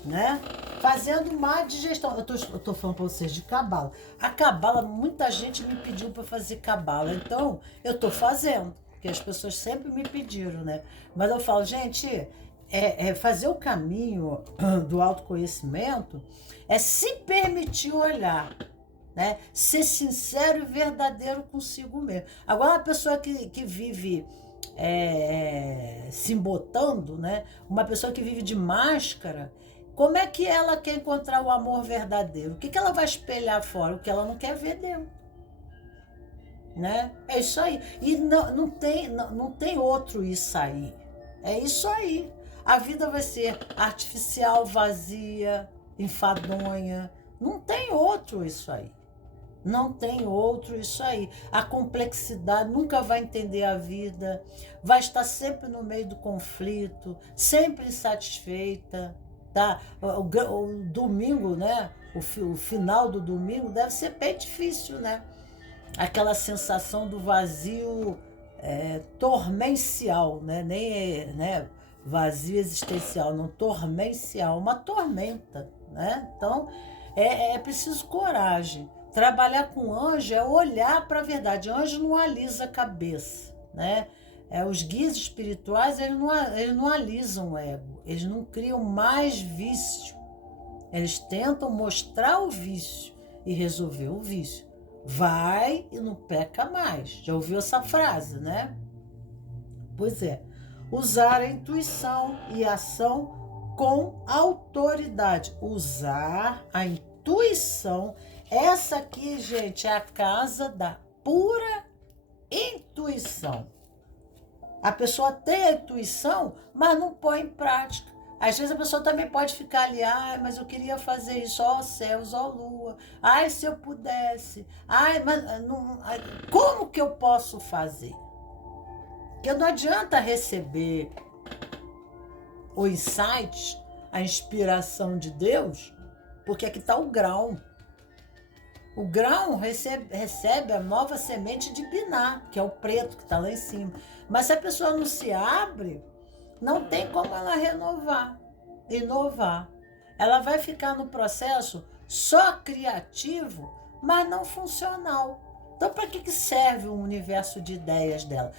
né? Fazendo má digestão. Eu tô falando para vocês de cabala. A cabala, muita gente me pediu para fazer cabala, então eu tô fazendo, porque as pessoas sempre me pediram, né? Mas eu falo, gente, fazer o caminho do autoconhecimento é se permitir olhar, né? Ser sincero e verdadeiro consigo mesmo. Agora, uma pessoa que vive se embotando, né? Uma pessoa que vive de máscara, como é que ela quer encontrar o amor verdadeiro? O que ela vai espelhar fora? O que ela não quer ver dentro, né? É isso aí. E não tem outro isso aí. É isso aí. a vida vai ser artificial, vazia, enfadonha. Não tem outro isso aí. Não tem outro isso aí. A complexidade nunca vai entender a vida, vai estar sempre no meio do conflito, sempre insatisfeita, tá? O domingo, né? O final do domingo deve ser bem difícil, né? Aquela sensação do vazio tormencial, né? Nem né? Vazio existencial, não tormencial, uma tormenta, né? Então é preciso coragem. Trabalhar com anjo é olhar para a verdade. Anjo não alisa a cabeça, né? Os guias espirituais, eles não alisam o ego, eles não criam mais vício. Eles tentam mostrar o vício e resolver o vício. Vai e não peca mais. Já ouviu essa frase, né? Pois é. Usar a intuição e a ação com autoridade. Usar a intuição. Essa aqui, gente, é a casa da pura intuição. A pessoa tem a intuição, mas não põe em prática. Às vezes a pessoa também pode ficar ali, mas eu queria fazer isso, ó céus, ó lua, se eu pudesse, mas não, como que eu posso fazer? Porque não adianta receber o insight, a inspiração de Deus, porque aqui está o grão. O grão recebe a nova semente de Biná, que é o preto que está lá em cima. Mas se a pessoa não se abre, não tem como ela inovar. Ela vai ficar no processo só criativo, mas não funcional. Então, para que serve o universo de ideias dela?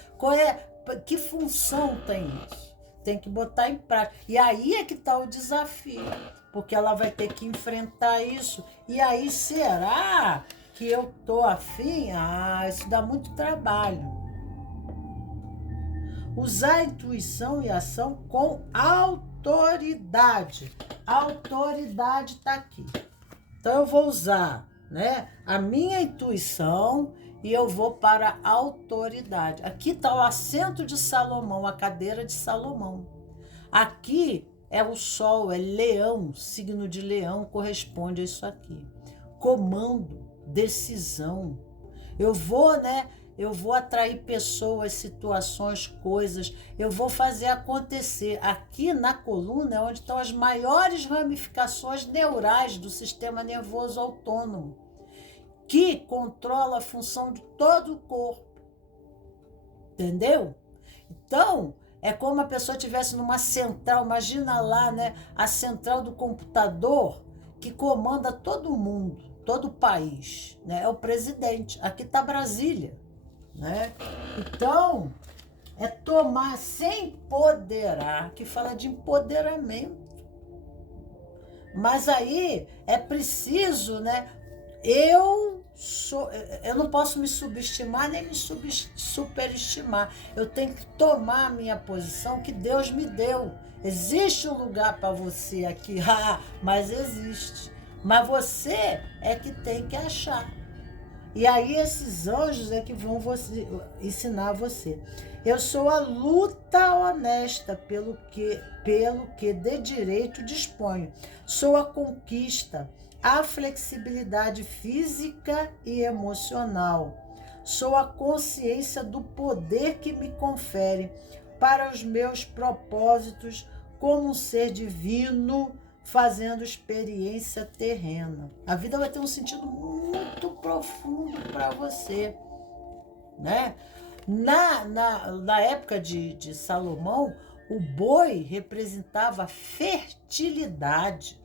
Que função tem isso? Tem que botar em prática. E aí é que está o desafio, porque ela vai ter que enfrentar isso. E aí, será que eu estou afim? Isso dá muito trabalho. Usar a intuição e a ação com autoridade. A autoridade está aqui. Então, eu vou usar, né, a minha intuição e eu vou para a autoridade. Aqui está o assento de Salomão, a cadeira de Salomão. Aqui é o sol, é leão, signo de leão corresponde a isso aqui. Comando, decisão. Eu vou atrair pessoas, situações, coisas, eu vou fazer acontecer. Aqui na coluna é onde estão as maiores ramificações neurais do sistema nervoso autônomo, que controla a função de todo o corpo. Entendeu? Então, é como a pessoa estivesse numa central, imagina lá, né, a central do computador que comanda todo mundo, todo o país, né? É o presidente. Aqui está Brasília, né? Então, é tomar, se empoderar, que fala de empoderamento. Mas aí é preciso, né? Eu não posso me subestimar nem me superestimar. Eu tenho que tomar a minha posição que Deus me deu. Existe um lugar para você aqui, mas existe. Mas você é que tem que achar. E aí esses anjos é que vão ensinar você. Eu sou a luta honesta pelo que de direito disponho. Sou a conquista, a flexibilidade física e emocional. Sou a consciência do poder que me confere para os meus propósitos como um ser divino, fazendo experiência terrena. A vida vai ter um sentido muito profundo para você, né? Na época de Salomão, o boi representava fertilidade.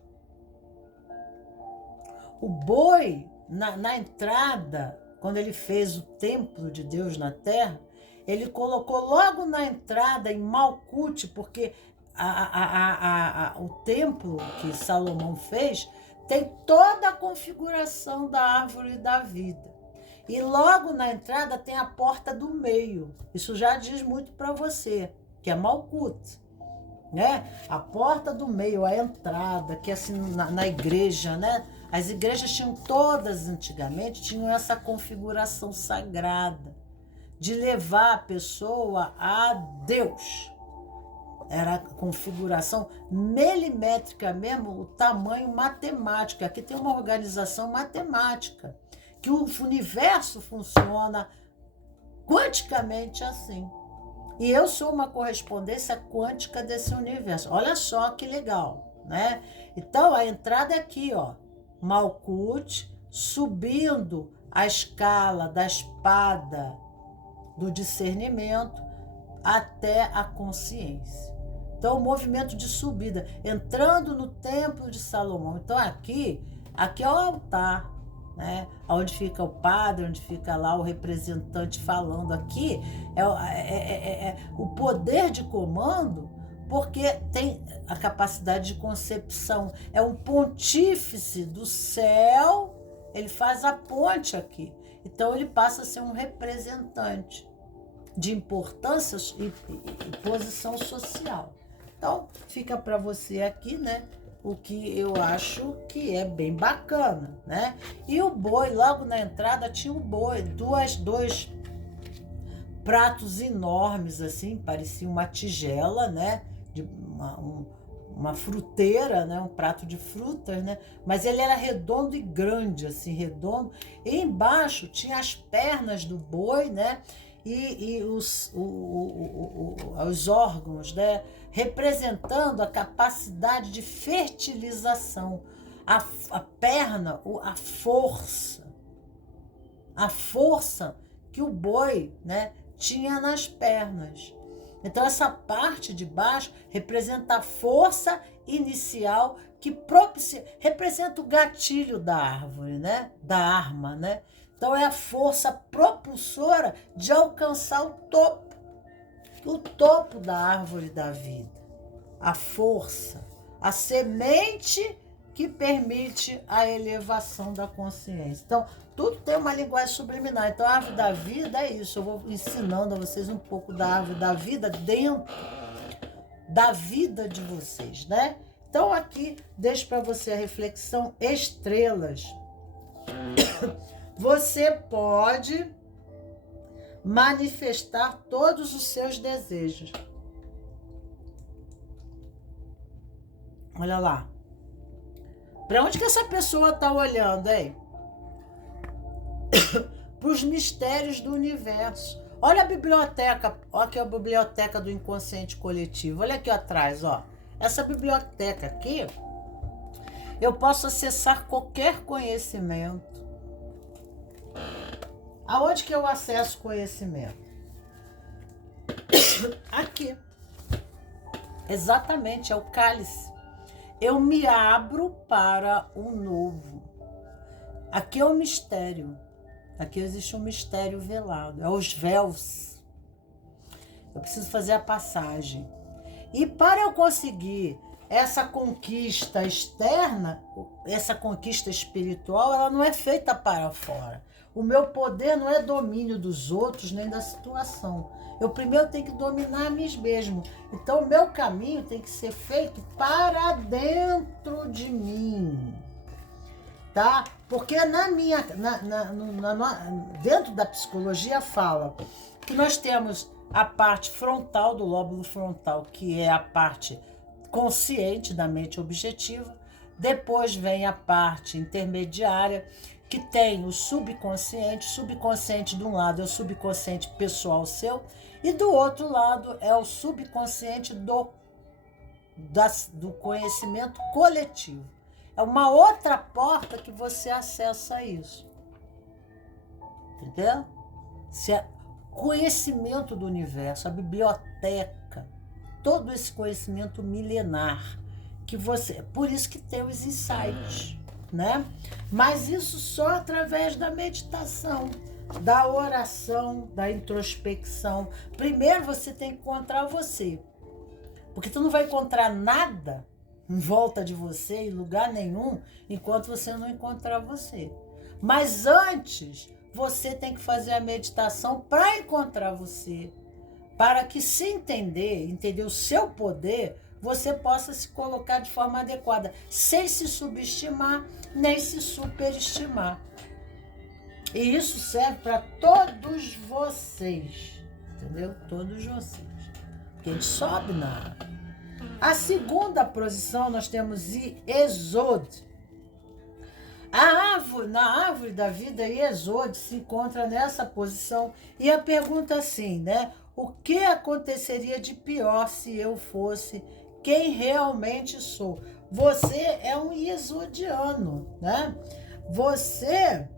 O boi, na entrada, quando ele fez o templo de Deus na terra, ele colocou logo na entrada em Malkut, porque o templo que Salomão fez tem toda a configuração da árvore da vida. E logo na entrada tem a porta do meio. Isso já diz muito para você, que é Malkut, né? A porta do meio, a entrada, que é assim na igreja, né? As igrejas tinham todas, antigamente, tinham essa configuração sagrada de levar a pessoa a Deus. Era a configuração milimétrica mesmo, o tamanho matemático. Aqui tem uma organização matemática, que o universo funciona quanticamente assim. E eu sou uma correspondência quântica desse universo. Olha só que legal, né? Então, a entrada é aqui, ó. Malkuth, subindo a escala da espada do discernimento até a consciência. Então, o movimento de subida, entrando no templo de Salomão. Então, aqui é o altar, né? Onde fica o padre, onde fica lá o representante falando. Aqui é o poder de comando, porque tem a capacidade de concepção. É um pontífice do céu, ele faz a ponte aqui. Então, ele passa a ser um representante de importância e posição social. Então, fica para você aqui, né? O que eu acho que é bem bacana, né? E o boi, logo na entrada tinha o boi, dois pratos enormes, assim, parecia uma tigela, né? De uma fruteira, né? Um prato de frutas, né? Mas ele era redondo e grande, assim, redondo. E embaixo tinha as pernas do boi, né? E os órgãos, né? Representando a capacidade de fertilização, a perna, a força que o boi, né, tinha nas pernas. Então, essa parte de baixo representa a força inicial que representa o gatilho da árvore, né? Da arma, né? Então, é a força propulsora de alcançar o topo da árvore da vida. A força, a semente que permite a elevação da consciência. Então, tudo tem uma linguagem subliminar. Então, a árvore da vida é isso. Eu vou ensinando a vocês um pouco da árvore da vida dentro da vida de vocês, né? Então, aqui, deixo para você a reflexão estrelas. Você pode manifestar todos os seus desejos. Olha lá. Para onde que essa pessoa está olhando, hein? Para os mistérios do universo. Olha a biblioteca. Olha aqui a biblioteca do inconsciente coletivo. Olha aqui atrás, ó. Essa biblioteca aqui, eu posso acessar qualquer conhecimento. Aonde que eu acesso conhecimento? Aqui. Exatamente, é o cálice. Eu me abro para o novo. Aqui é o mistério. Aqui existe um mistério velado. É os véus. Eu preciso fazer a passagem. E para eu conseguir essa conquista externa, essa conquista espiritual, ela não é feita para fora. O meu poder não é domínio dos outros nem da situação. Eu primeiro tenho que dominar a mim mesmo. Então, o meu caminho tem que ser feito para dentro de mim. Tá? Porque dentro da psicologia fala que nós temos a parte frontal do lóbulo frontal, que é a parte consciente da mente objetiva. Depois vem a parte intermediária, que tem o subconsciente de um lado é o subconsciente pessoal seu, e do outro lado é o subconsciente do conhecimento coletivo. É uma outra porta que você acessa isso. Entendeu? Se é conhecimento do universo, a biblioteca, todo esse conhecimento milenar que você, por isso que tem os insights, né? Mas isso só através da meditação, da oração, da introspecção. Primeiro você tem que encontrar você, porque tu não vai encontrar nada em volta de você, em lugar nenhum, enquanto você não encontrar você. Mas antes, você tem que fazer a meditação para encontrar você, para que, se entender o seu poder, você possa se colocar de forma adequada, sem se subestimar, nem se superestimar. E isso serve para todos vocês, entendeu? Todos vocês. porque a gente sobe na árvore. A segunda posição nós temos Yesod. Na árvore da vida, Yesod se encontra nessa posição. E a pergunta é assim, né? O que aconteceria de pior se eu fosse quem realmente sou? Você é um Yesodiano, né? Você,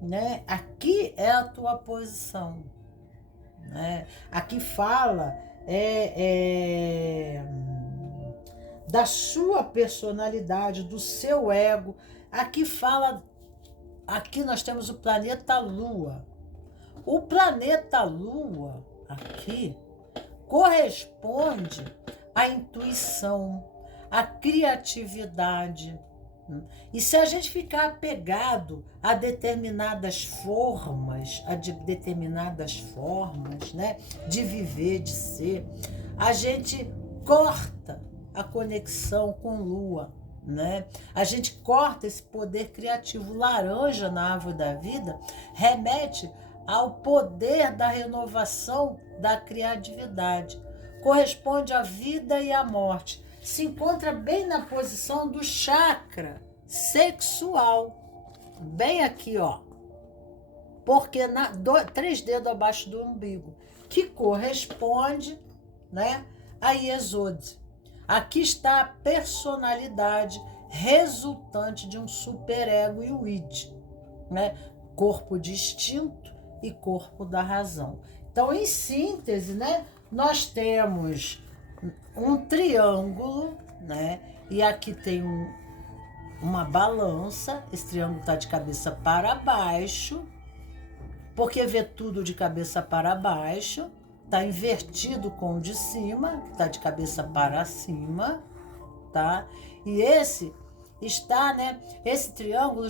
né? Aqui é a tua posição, né? Aqui fala da sua personalidade, do seu ego. Aqui fala, aqui nós temos o planeta Lua. O planeta Lua aqui corresponde à intuição, à criatividade. E se a gente ficar apegado a determinadas formas, né, de viver, de ser, a gente corta a conexão com Lua, né? A gente corta esse poder criativo. Laranja na árvore da vida remete ao poder da renovação da criatividade. Corresponde à vida e à morte. Se encontra bem na posição do chakra sexual. Bem aqui, ó. Porque 3 dedos abaixo do umbigo. Que corresponde, né, a Yesod. Aqui está a personalidade resultante de um superego e o id, né? Corpo de instinto e corpo da razão. Então, em síntese, né, nós temos um triângulo, né? E aqui tem uma balança. Esse triângulo está de cabeça para baixo, porque vê tudo de cabeça para baixo. Está invertido com o de cima, que está de cabeça para cima, tá? E esse está, né? Esse triângulo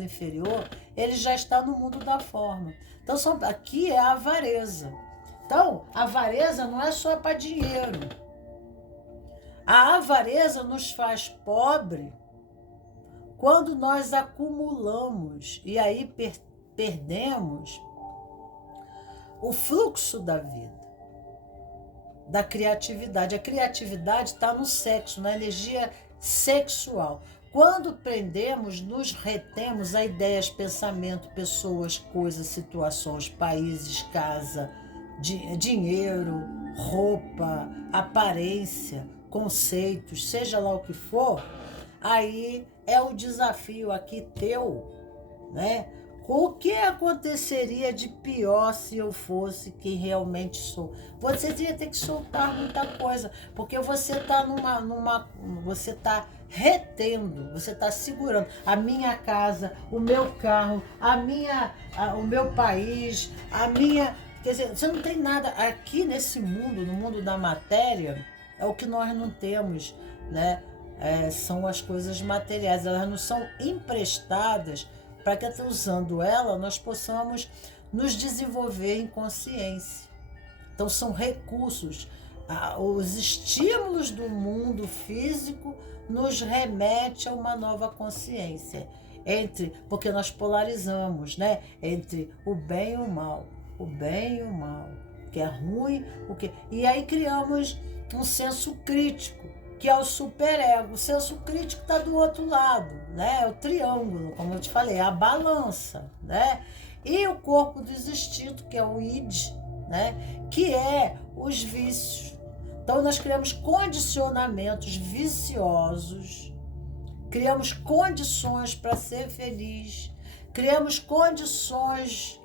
inferior, ele já está no mundo da forma. Então, aqui é a avareza. Então, a avareza não é só para dinheiro. A avareza nos faz pobre quando nós acumulamos e aí perdemos o fluxo da vida, da criatividade. A criatividade está no sexo, na energia sexual. Quando prendemos, nos retemos a ideias, pensamento, pessoas, coisas, situações, países, casa, dinheiro, roupa, aparência, conceitos, seja lá o que for, aí é o desafio aqui teu, né? O que aconteceria de pior se eu fosse quem realmente sou? Você ia ter que soltar muita coisa, porque você está você está retendo, você está segurando a minha casa, o meu carro, o meu país, quer dizer, você não tem nada aqui nesse mundo, no mundo da matéria, é o que nós não temos, né? São as coisas materiais, elas não são emprestadas para que, usando ela, nós possamos nos desenvolver em consciência. Então, são recursos. Os estímulos do mundo físico nos remete a uma nova consciência. Porque nós polarizamos, né? Entre o bem e o mal. O bem e o mal. O que é ruim, E aí criamos um senso crítico, que é o superego. O senso crítico está do outro lado, né? É o triângulo, como eu te falei, é a balança, né? E o corpo dos instintos, que é o id, né? Que é os vícios. Então, nós criamos condicionamentos viciosos, criamos condições para ser feliz, criamos condições,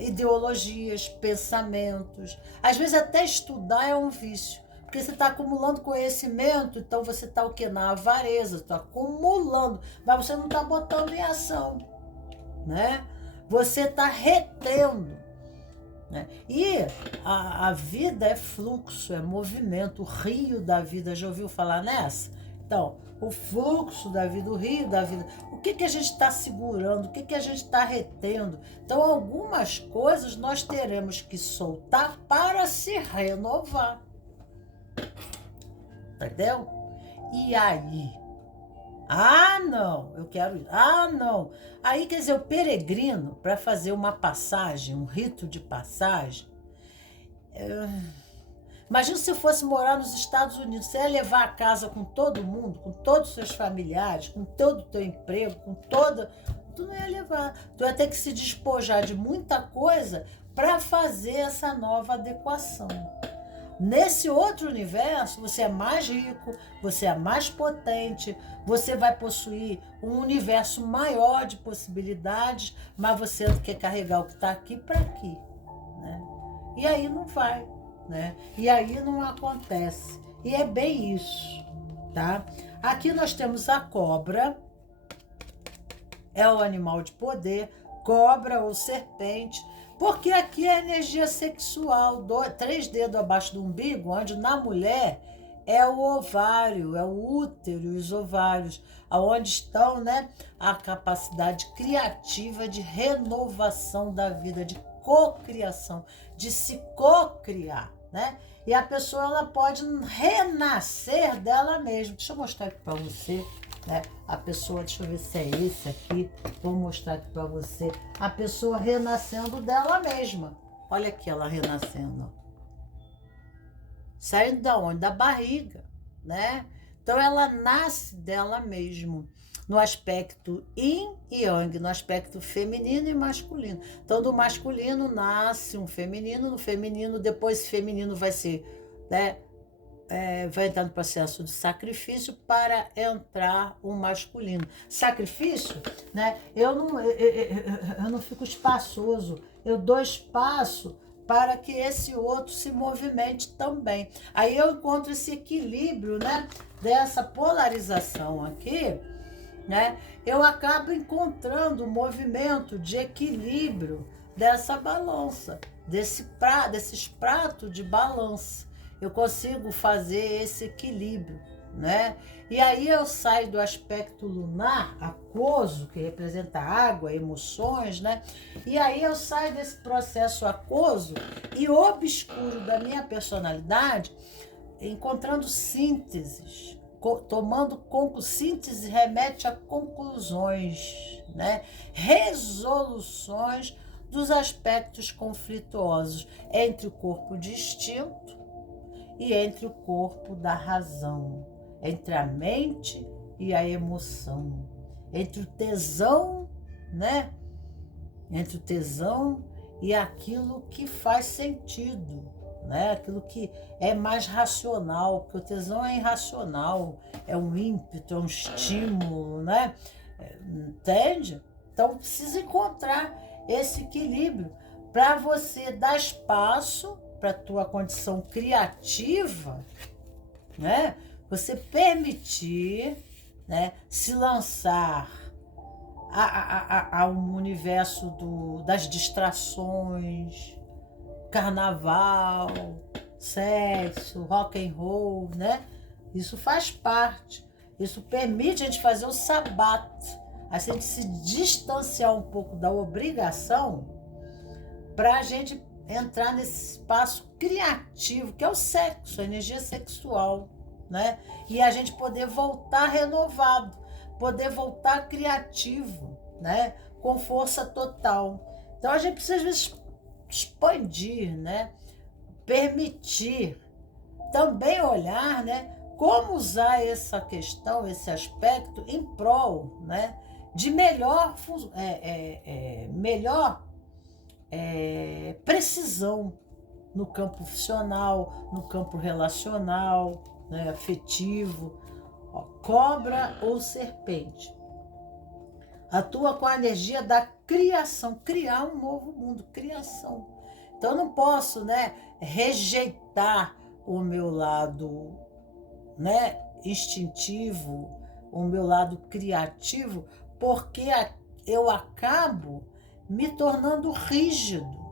ideologias, pensamentos. Às vezes, até estudar é um vício. Porque você está acumulando conhecimento, então você está o quê? Na avareza, está acumulando, mas você não está botando em ação, né? Você está retendo, né? E a vida é fluxo, é movimento, o rio da vida, já ouviu falar nessa? Então, o fluxo da vida, o rio da vida, o que a gente está segurando, o que a gente está retendo? Então, algumas coisas nós teremos que soltar para se renovar. Entendeu? E aí? Ah, não, eu quero ir. Ah, não. Aí, quer dizer, o peregrino, para fazer uma passagem, um rito de passagem, Imagina se você fosse morar nos Estados Unidos, você ia levar a casa com todo mundo, com todos os seus familiares, com todo o teu emprego, com toda... Tu não ia levar. Tu ia ter que se despojar de muita coisa para fazer essa nova adequação. Nesse outro universo, você é mais rico, você é mais potente, você vai possuir um universo maior de possibilidades, mas você quer carregar o que está aqui para aqui, né? E aí não vai, né? E aí não acontece. E é bem isso, tá? Aqui nós temos a cobra, é o animal de poder, cobra ou serpente, porque aqui é energia sexual, 3 dedos abaixo do umbigo, onde na mulher é o ovário, é o útero e os ovários, aonde estão, né, a capacidade criativa de renovação da vida, de cocriação, de se cocriar, né? E a pessoa ela pode renascer dela mesma. Deixa eu mostrar aqui para você, né? A pessoa, deixa eu ver se é esse aqui, vou mostrar aqui para você, a pessoa renascendo dela mesma. Olha aqui ela renascendo, saindo da onde? Da barriga, né? Então ela nasce dela mesma, no aspecto yin e yang, no aspecto feminino e masculino. Então do masculino nasce um feminino, no feminino, depois esse feminino vai ser, né, vai entrar no processo de sacrifício para entrar o masculino. Sacrifício, né? Eu não fico espaçoso, eu dou espaço para que esse outro se movimente também. Aí eu encontro esse equilíbrio, né? Dessa polarização aqui, né? Eu acabo encontrando o movimento de equilíbrio dessa balança, desses pratos de balança. Eu consigo fazer esse equilíbrio, né? E aí eu saio do aspecto lunar, aquoso, que representa água, emoções, né? E aí eu saio desse processo aquoso e obscuro da minha personalidade, encontrando sínteses, tomando síntese remete a conclusões, né? Resoluções dos aspectos conflituosos entre o corpo de instinto e entre o corpo da razão, entre a mente e a emoção, entre o tesão, né? Entre o tesão e aquilo que faz sentido, né? Aquilo que é mais racional, porque o tesão é irracional, é um ímpeto, é um estímulo, né? Entende? Então precisa encontrar esse equilíbrio para você dar espaço para a tua condição criativa, né? Você permitir, né, se lançar ao universo das distrações, carnaval, sexo, rock and roll, né? Isso faz parte. Isso permite a gente fazer o sabbat, a gente se distanciar um pouco da obrigação para a gente entrar nesse espaço criativo, que é o sexo, a energia sexual, né? E a gente poder voltar renovado, poder voltar criativo, né? Com força total. Então a gente precisa, às vezes, expandir, né? Permitir, também olhar, né? Como usar essa questão, esse aspecto em prol, né? De melhor precisão no campo profissional, no campo relacional, né, afetivo. Ó, cobra ou serpente atua com a energia da criação, criar um novo mundo, criação. Então eu não posso, né, rejeitar o meu lado, né, instintivo, o meu lado criativo, porque eu acabo me tornando rígido.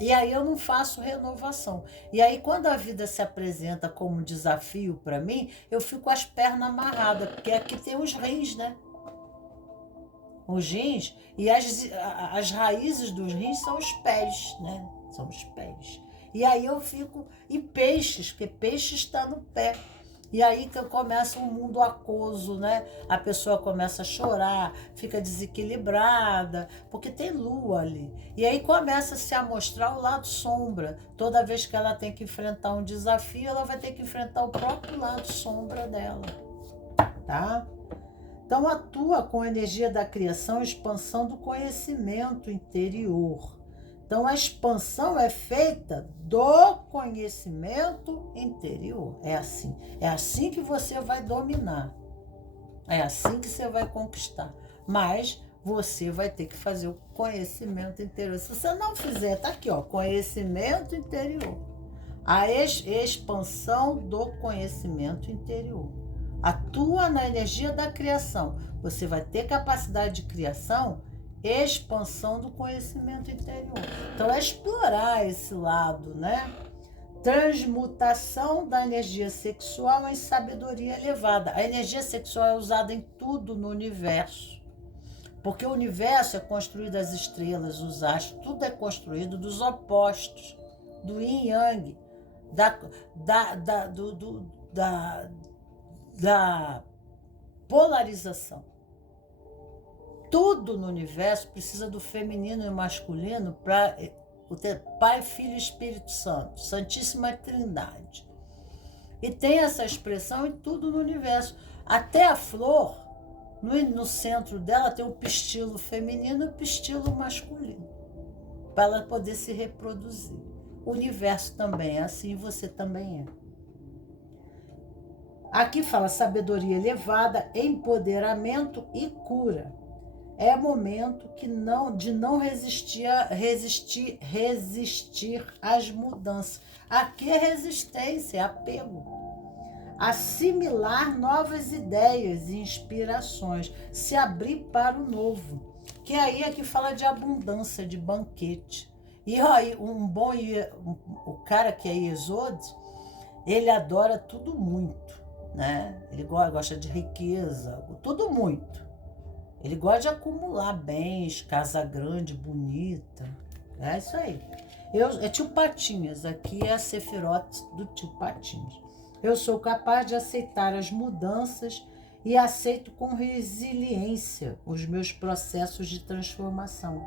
E aí eu não faço renovação. E aí quando a vida se apresenta como um desafio para mim, eu fico com as pernas amarradas, porque aqui tem os rins, né? Os rins, e as raízes dos rins são os pés, né? São os pés. E aí eu fico em peixes, porque peixe está no pé. E aí que começa um mundo aquoso, né? A pessoa começa a chorar, fica desequilibrada, porque tem lua ali. E aí começa-se a mostrar o lado sombra. Toda vez que ela tem que enfrentar um desafio, ela vai ter que enfrentar o próprio lado sombra dela, tá? Então atua com a energia da criação, expansão do conhecimento interior. Então a expansão é feita do conhecimento interior. É assim que você vai dominar. É assim que você vai conquistar. Mas você vai ter que fazer o conhecimento interior. Se você não fizer, tá aqui, ó, conhecimento interior. A expansão do conhecimento interior. Atua na energia da criação. Você vai ter capacidade de criação, expansão do conhecimento interior. Então é explorar esse lado, né? Transmutação da energia sexual em sabedoria elevada. A energia sexual é usada em tudo no universo. Porque o universo é construído das estrelas, os astros, tudo é construído dos opostos, do yin yang, da polarização. Tudo no universo precisa do feminino e masculino para ter Pai, Filho e Espírito Santo, Santíssima Trindade. E tem essa expressão em tudo no universo. Até a flor, no centro dela, tem o pistilo feminino e o pistilo masculino, para ela poder se reproduzir. O universo também é assim, você também é. Aqui fala sabedoria elevada, empoderamento e cura. É momento de não resistir às mudanças. Aqui é resistência, é apego. Assimilar novas ideias e inspirações, se abrir para o novo. Que aí é que fala de abundância, de banquete. E aí, o cara que é Iesod, ele adora tudo muito, né? Ele gosta de riqueza, tudo muito. Ele gosta de acumular bens, casa grande, bonita. É isso aí. É tio Patinhas, aqui é a Sefirote do tio Patinhas. Eu sou capaz de aceitar as mudanças e aceito com resiliência os meus processos de transformação.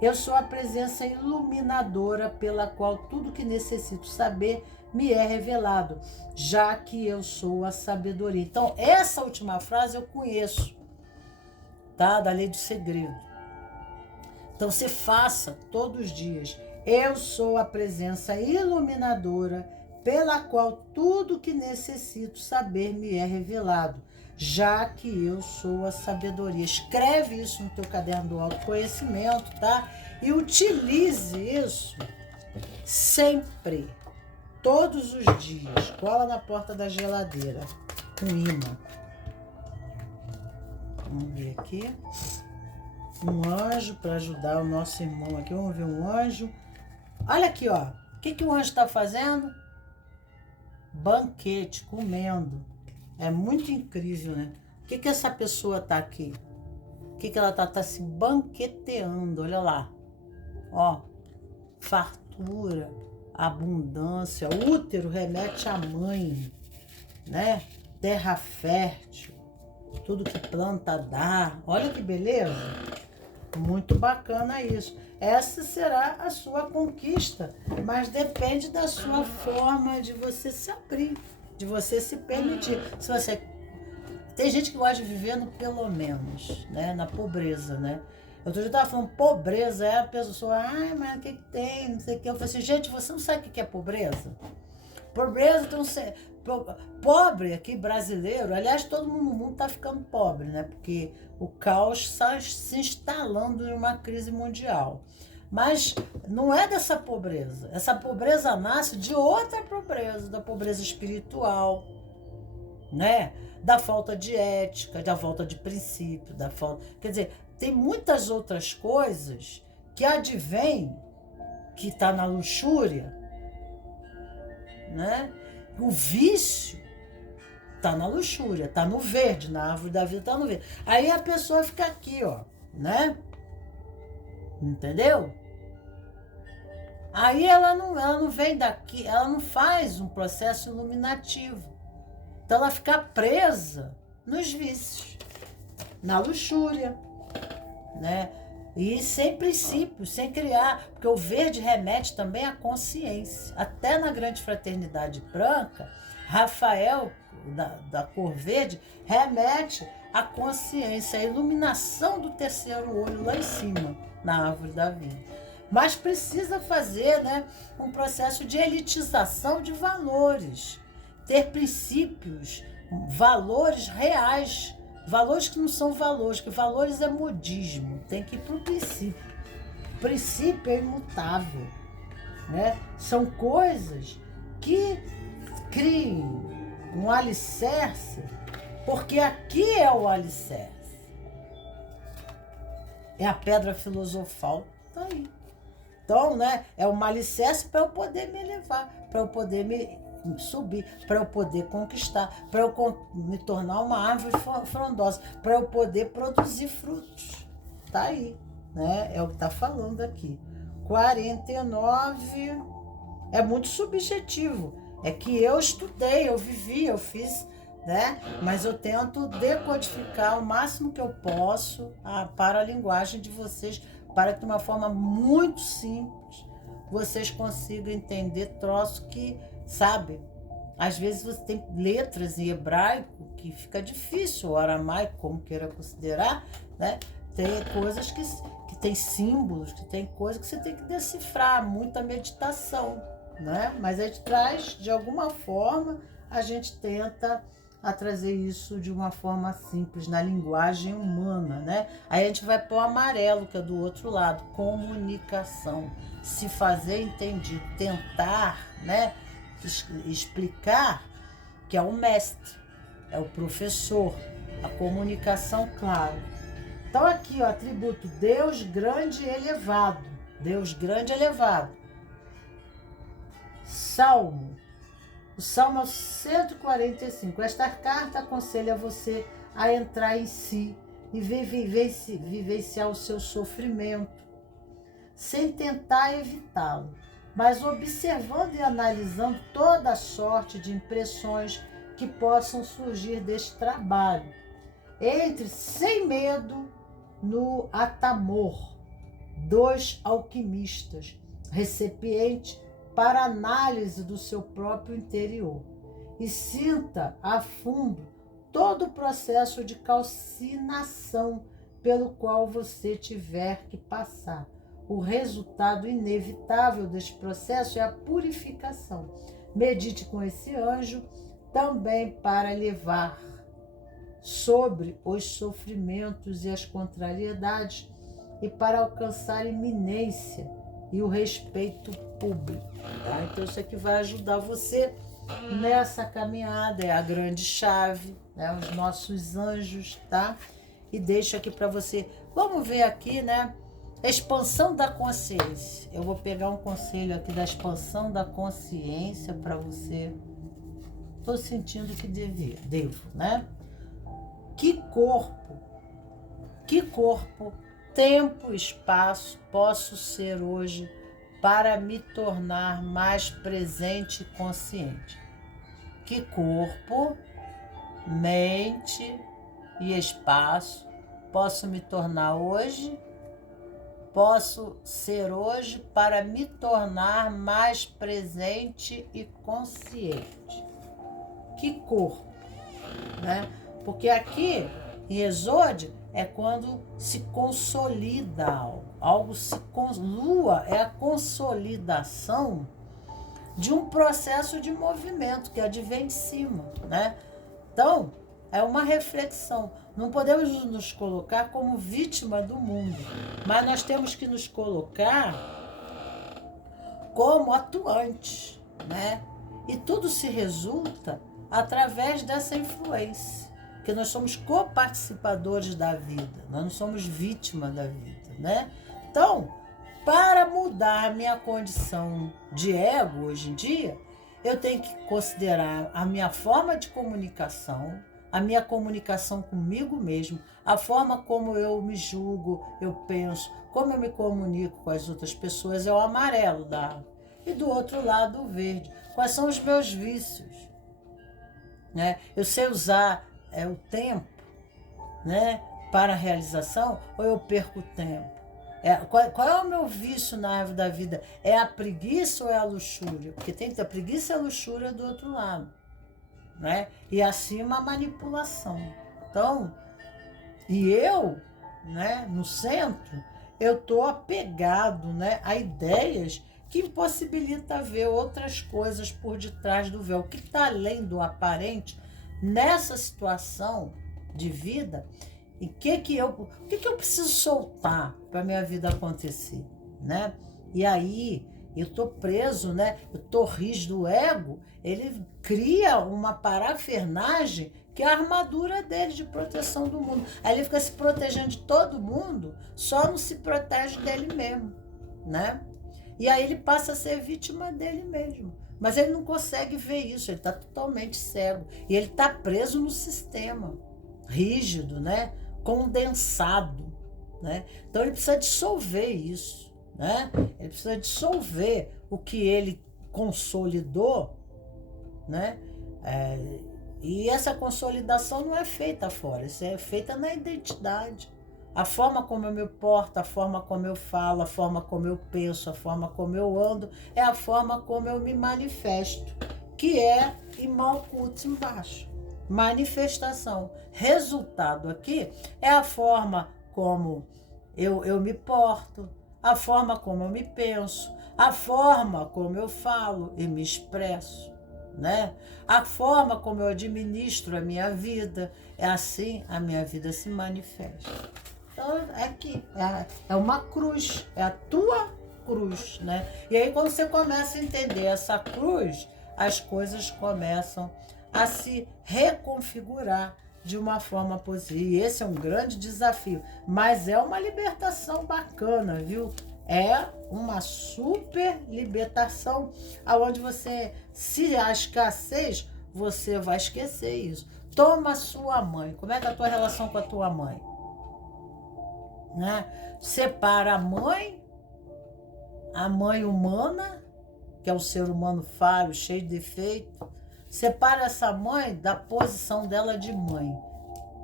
Eu sou a presença iluminadora pela qual tudo que necessito saber me é revelado, já que eu sou a sabedoria. Então, essa última frase eu conheço, tá? Da lei do segredo. Então você faça todos os dias. Eu sou a presença iluminadora pela qual tudo que necessito saber me é revelado, já que eu sou a sabedoria. Escreve isso no teu caderno do autoconhecimento, tá? E utilize isso sempre, todos os dias. Cola na porta da geladeira com imã. Vamos ver aqui. Um anjo para ajudar o nosso irmão aqui. Vamos ver um anjo. Olha aqui, ó. O que o anjo está fazendo? Banquete, comendo. É muito incrível, né? O que essa pessoa tá aqui? O que ela tá se banqueteando? Olha lá. Ó. Fartura, abundância. Útero remete à mãe, né? Terra fértil. Tudo que planta dá. Olha que beleza. Muito bacana isso. Essa será a sua conquista, mas depende da sua forma de você se abrir, de você se permitir. Se você tem gente que gosta de viver no pelo menos, né, na pobreza, né? Outro dia eu estava falando pobreza, a pessoa, ai, mas o que tem, não sei o que. Eu falei assim, gente, você não sabe o que é pobreza? Pobreza, então, pobre aqui, brasileiro, aliás, todo mundo no mundo está ficando pobre, né? Porque o caos está se instalando em uma crise mundial. Mas não é dessa pobreza. Essa pobreza nasce de outra pobreza, da pobreza espiritual, né? Da falta de ética, da falta de princípio, da falta... Quer dizer, tem muitas outras coisas que advêm, que está na luxúria, né? O vício tá na luxúria, tá no verde, na árvore da vida tá no verde. Aí a pessoa fica aqui, ó, né? Entendeu? Aí ela não vem daqui, ela não faz um processo iluminativo. Então ela fica presa nos vícios, na luxúria, né? E sem princípios, sem criar, porque o verde remete também à consciência. Até na Grande Fraternidade Branca, Rafael, da cor verde, remete à consciência, à iluminação do terceiro olho lá em cima, na árvore da vida. Mas precisa fazer, né, um processo de elitização de valores, ter princípios, valores reais. Valores que não são valores, que valores é modismo, tem que ir para o princípio. O princípio é imutável, né? São coisas que criem um alicerce, porque aqui é o alicerce. É a pedra filosofal, tá aí. Então, né, é um alicerce para eu poder me elevar, para eu poder me subir, para eu poder conquistar, para eu me tornar uma árvore frondosa, para eu poder produzir frutos. Tá aí, né? É o que tá falando aqui. 49 é muito subjetivo. É que eu estudei, eu vivi, eu fiz, né? Mas eu tento decodificar o máximo que eu posso para a linguagem de vocês, para que de uma forma muito simples vocês consigam entender troço que, sabe, às vezes você tem letras em hebraico que fica difícil, ou aramaico, como queira considerar, né? Tem coisas que tem símbolos, que tem coisas que você tem que decifrar, muita meditação, né? Mas a gente traz, de alguma forma, a gente tenta a trazer isso de uma forma simples, na linguagem humana, né? Aí a gente vai para o amarelo, que é do outro lado, comunicação, se fazer entendido, tentar, né, explicar, que é o mestre, é o professor, a comunicação clara. Então aqui, ó, atributo Deus grande e elevado, Deus grande e elevado. Salmo. O Salmo é o 145. Esta carta aconselha você a entrar em si e vivenciar o seu sofrimento, sem tentar evitá-lo, mas observando e analisando toda a sorte de impressões que possam surgir deste trabalho. Entre sem medo no Atamor, dois alquimistas, recipiente para análise do seu próprio interior, e sinta a fundo todo o processo de calcinação pelo qual você tiver que passar. O resultado inevitável deste processo é a purificação. Medite com esse anjo também para levar sobre os sofrimentos e as contrariedades e para alcançar iminência e o respeito público. Tá? Então isso aqui vai ajudar você nessa caminhada, é a grande chave, né? Os nossos anjos, tá? E deixo aqui para você, vamos ver aqui, né? Expansão da consciência. Eu vou pegar um conselho aqui da expansão da consciência para você. Estou sentindo que devo, né? Que corpo, tempo, espaço posso ser hoje para me tornar mais presente e consciente? Que corpo, mente e espaço posso me tornar hoje? Posso ser hoje para me tornar mais presente e consciente? Que corpo, né? Porque aqui, em Exode, é quando se consolida algo. Lua é a consolidação de um processo de movimento que advém de cima, né? Então, é uma reflexão. Não podemos nos colocar como vítima do mundo, mas nós temos que nos colocar como atuantes, né? E tudo se resulta através dessa influência, que nós somos coparticipadores da vida, nós não somos vítimas da vida, né? Então, para mudar a minha condição de ego hoje em dia, eu tenho que considerar a minha forma de comunicação, a minha comunicação comigo mesmo, a forma como eu me julgo, eu penso, como eu me comunico com as outras pessoas, é o amarelo da árvore. E do outro lado, o verde. Quais são os meus vícios? né? Eu sei usar o tempo, né, para a realização, ou eu perco o tempo? Qual é o meu vício na árvore da vida? É a preguiça ou é a luxúria? Porque tem a preguiça e a luxúria do outro lado, né? E acima a manipulação. Então, e eu, né, no centro, eu estou apegado, né, a ideias que impossibilita ver outras coisas por detrás do véu. O que está além do aparente nessa situação de vida, e o que eu preciso soltar para minha vida acontecer, né? E aí eu estou preso, né? Eu estou rígido, o ego, ele cria uma parafernagem que é a armadura dele de proteção do mundo. Aí ele fica se protegendo de todo mundo, só não se protege dele mesmo, né? E aí ele passa a ser vítima dele mesmo. Mas ele não consegue ver isso, ele está totalmente cego. E ele está preso no sistema, rígido, né? Condensado, né? Então ele precisa dissolver isso, né? Ele precisa dissolver o que ele consolidou, né? E essa consolidação não é feita fora, isso é feita na identidade. A forma como eu me porto, a forma como eu falo, a forma como eu penso, a forma como eu ando, é a forma como eu me manifesto, que é em Malkuth embaixo. Manifestação. Resultado aqui é a forma como eu me porto, a forma como eu me penso, a forma como eu falo e me expresso, né? A forma como eu administro a minha vida, é assim a minha vida se manifesta. Então é aqui, é uma cruz, é a tua cruz, né? E aí quando você começa a entender essa cruz, as coisas começam a se reconfigurar de uma forma positiva. E esse é um grande desafio, mas é uma libertação bacana, viu? É uma super libertação, aonde você, se a escassez, você vai esquecer isso. Toma sua mãe. Como é que é a tua relação com a tua mãe? Né? Separa a mãe humana, que é o ser humano falho, cheio de defeito. Separa essa mãe da posição dela de mãe.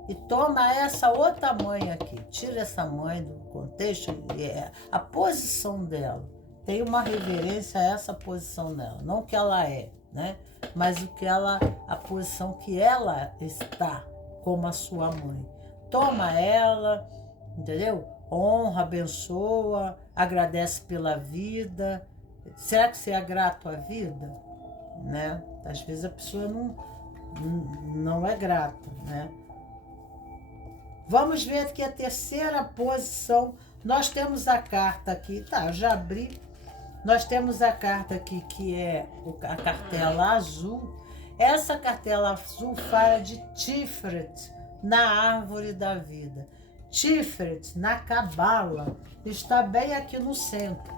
E toma essa outra mãe aqui. Tira essa mãe do contexto, a posição dela. Tem uma reverência a essa posição dela. Não o que ela é, né? Mas a posição que ela está como a sua mãe. Toma ela, entendeu? Honra, abençoa, agradece pela vida. Será que você é grato à vida? Né? Às vezes a pessoa não é grata, né? Vamos ver aqui a terceira posição. Nós temos a carta aqui, tá, eu já abri. Nós temos a carta aqui que é a cartela azul. Essa cartela azul fala de Tiferet na árvore da vida. Tiferet na Cabala está bem aqui no centro.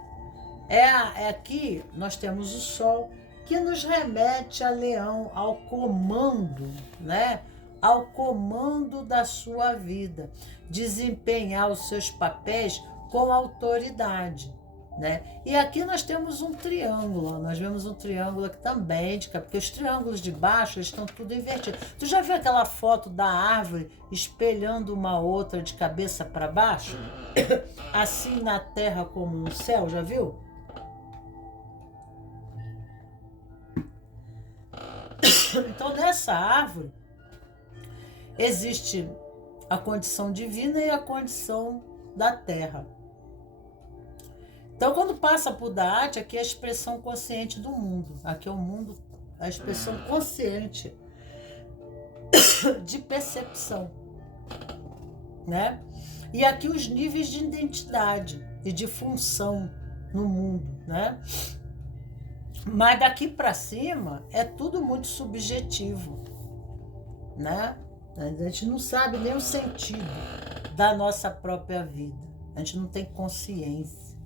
Aqui nós temos o Sol, que nos remete a Leão, ao comando, né? Ao comando da sua vida, desempenhar os seus papéis com autoridade, né? E aqui nós temos um triângulo, nós vemos um triângulo aqui também, porque os triângulos de baixo eles estão tudo invertidos. Tu já viu aquela foto da árvore espelhando uma outra de cabeça para baixo? Assim na terra como no céu, já viu? Então nessa árvore existe a condição divina e a condição da terra. Então, quando passa por Da'at, aqui é a expressão consciente do mundo. Aqui é o mundo, a expressão consciente de percepção, né? E aqui os níveis de identidade e de função no mundo, né? Mas daqui para cima é tudo muito subjetivo, né? A gente não sabe nem o sentido da nossa própria vida. A gente não tem consciência.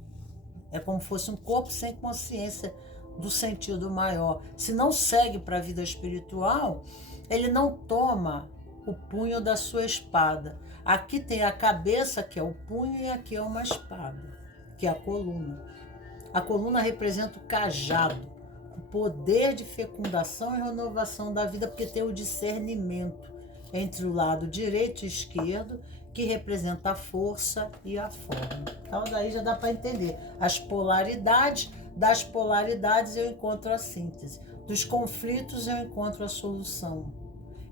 É como se fosse um corpo sem consciência do sentido maior. Se não segue para a vida espiritual, ele não toma o punho da sua espada. Aqui tem a cabeça, que é o punho, e aqui é uma espada, que é a coluna. A coluna representa o cajado, poder de fecundação e renovação da vida, porque tem o discernimento entre o lado direito e esquerdo, que representa a força e a forma. Então daí já dá para entender as polaridades. Das polaridades eu encontro a síntese, dos conflitos eu encontro a solução,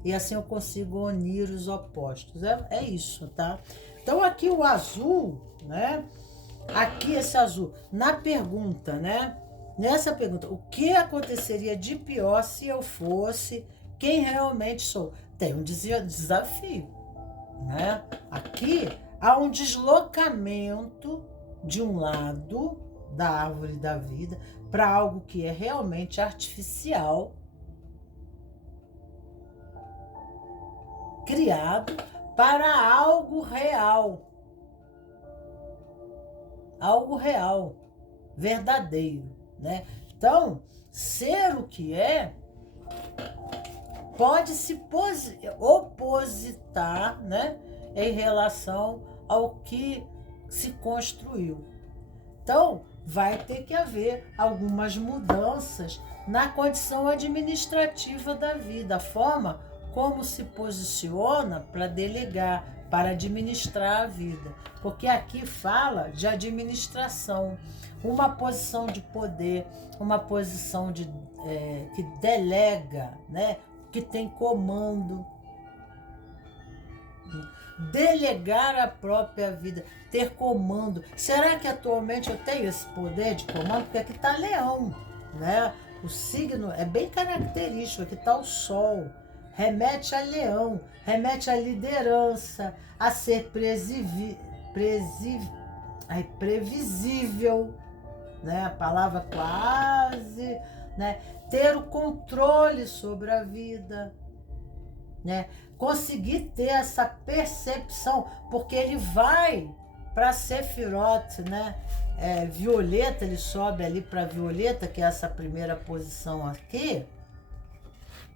e assim eu consigo unir os opostos. É isso, tá? Então aqui o azul, né? Aqui esse azul, na pergunta, né? Nessa pergunta, o que aconteceria de pior se eu fosse quem realmente sou? Tem um desafio, né? Aqui há um deslocamento de um lado da árvore da vida para algo que é realmente artificial, criado para algo real, verdadeiro, né? Então, ser o que é pode se opositar, né, em relação ao que se construiu. Então, vai ter que haver algumas mudanças na condição administrativa da vida, a forma como se posiciona para delegar, para administrar a vida. Porque aqui fala de administração, uma posição de poder, uma posição que delega, né? Que tem comando. Delegar a própria vida, ter comando. Será que atualmente eu tenho esse poder de comando? Porque aqui está Leão, né? O signo é bem característico, aqui está o Sol. Remete a Leão, remete à liderança, a ser previsível, né? A palavra quase, né? Ter o controle sobre a vida, né? Conseguir ter essa percepção, porque ele vai para Sefirot, né? Violeta, ele sobe ali para Violeta, que é essa primeira posição aqui,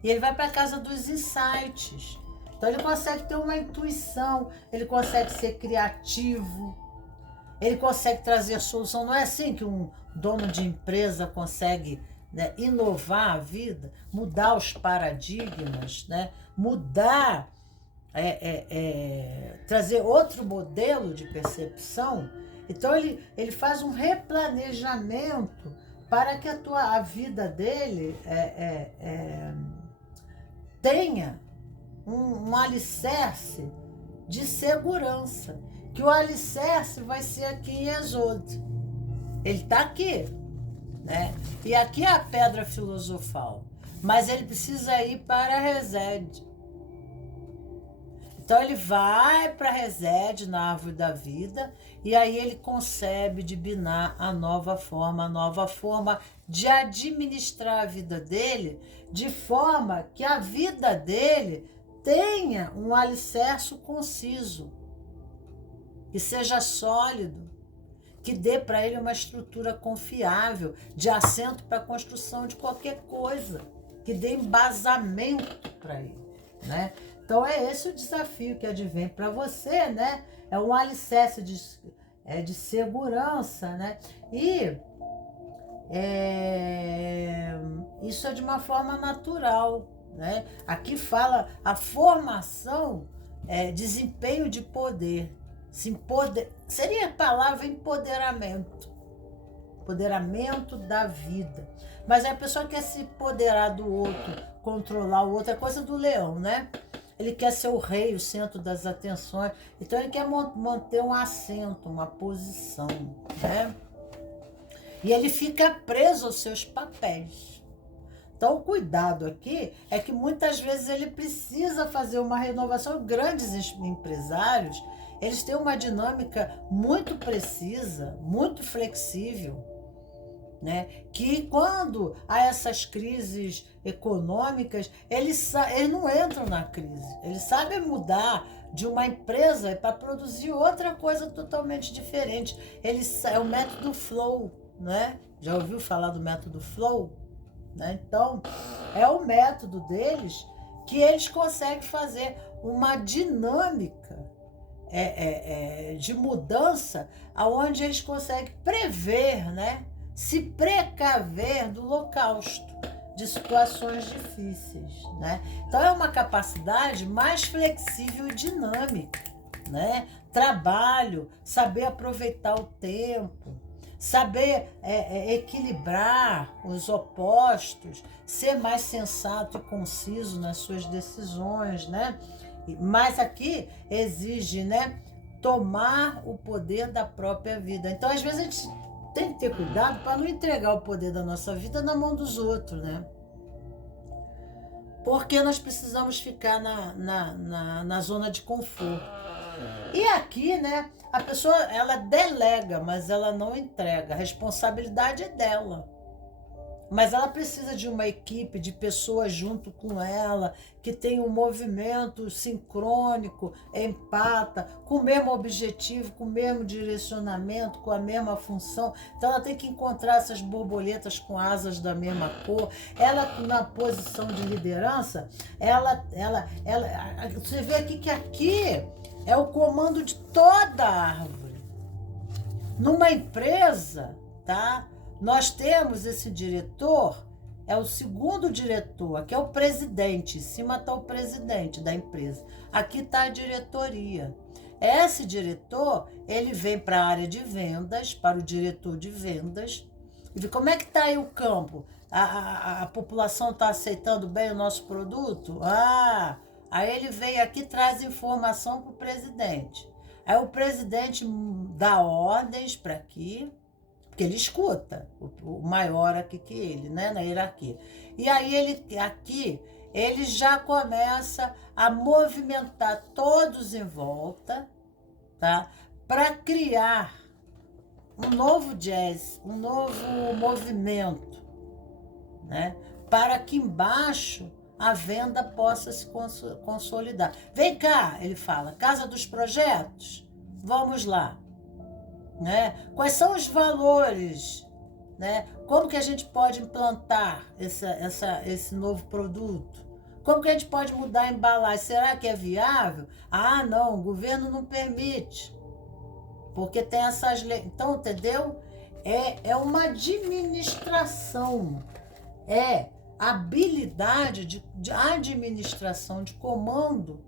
e ele vai para a casa dos insights. Então ele consegue ter uma intuição, ele consegue ser criativo, ele consegue trazer solução. Não é assim que um dono de empresa consegue, né, inovar a vida, mudar os paradigmas, né, mudar, trazer outro modelo de percepção. Então ele faz um replanejamento para que a vida dele tenha um alicerce de segurança, que o alicerce vai ser aqui em Êxodo. Ele está aqui, né? E aqui é a pedra filosofal, mas ele precisa ir para a Resed. Então ele vai para a Resed, na árvore da vida, e aí ele concebe de Biná a nova forma de administrar a vida dele, de forma que a vida dele tenha um alicerce conciso, que seja sólido, que dê para ele uma estrutura confiável, de assento para a construção de qualquer coisa, que dê embasamento para ele, né? Então é esse o desafio que advém para você, né? É um alicerce de segurança, né? E isso é de uma forma natural, né? Aqui fala a formação, desempenho de poder. Seria a palavra empoderamento. Empoderamento da vida. Mas a pessoa quer se empoderar do outro, controlar o outro, é coisa do leão, né? Ele quer ser o rei, o centro das atenções. Então ele quer manter um assento, uma posição, né? E ele fica preso aos seus papéis. Então o cuidado aqui é que muitas vezes ele precisa fazer uma renovação. Grandes empresários, eles têm uma dinâmica muito precisa, muito flexível, né? Que quando há essas crises econômicas, eles não entram na crise. Eles sabem mudar de uma empresa para produzir outra coisa totalmente diferente. É o método Flow, né? Já ouviu falar do método Flow? Né? Então, é o método deles que eles conseguem fazer uma dinâmica de mudança, aonde eles conseguem prever, né? Se precaver do holocausto. de situações difíceis, né? Então é uma capacidade mais flexível e dinâmica, né? Trabalho, saber aproveitar o tempo, saber equilibrar os opostos, ser mais sensato e conciso nas suas decisões, né? Mas aqui exige, né, tomar o poder da própria vida. Então, às vezes, a gente tem que ter cuidado para não entregar o poder da nossa vida na mão dos outros, né? Porque nós precisamos ficar na zona de conforto. E aqui, né, a pessoa, ela delega, mas ela não entrega. A responsabilidade é dela. Mas ela precisa de uma equipe, de pessoas junto com ela, que tem um movimento sincrônico, empata, com o mesmo objetivo, com o mesmo direcionamento, com a mesma função. Então ela tem que encontrar essas borboletas com asas da mesma cor. Ela, na posição de liderança, você vê aqui que aqui é o comando de toda a árvore. Numa empresa, tá? Nós temos esse diretor, é o segundo diretor, aqui é o presidente, em cima está o presidente da empresa, aqui está a diretoria. Esse diretor, ele vem para a área de vendas, para o diretor de vendas, e vê como é que está aí o campo? A população está aceitando bem o nosso produto? Aí ele vem aqui e traz informação para o presidente. Aí o presidente dá ordens para aqui, porque ele escuta, o maior aqui que ele, né, na hierarquia. E aí ele já começa a movimentar todos em volta, tá? Para criar um novo jazz, um novo movimento, né? Para que embaixo a venda possa se consolidar. Vem cá, ele fala, Casa dos Projetos, vamos lá. Né? Quais são os valores, né? Como que a gente pode implantar esse novo produto? Como que a gente pode mudar a embalagem? Será que é viável? Não, o governo não permite, porque tem essas leis. Então, entendeu? É uma administração, é habilidade de administração, de comando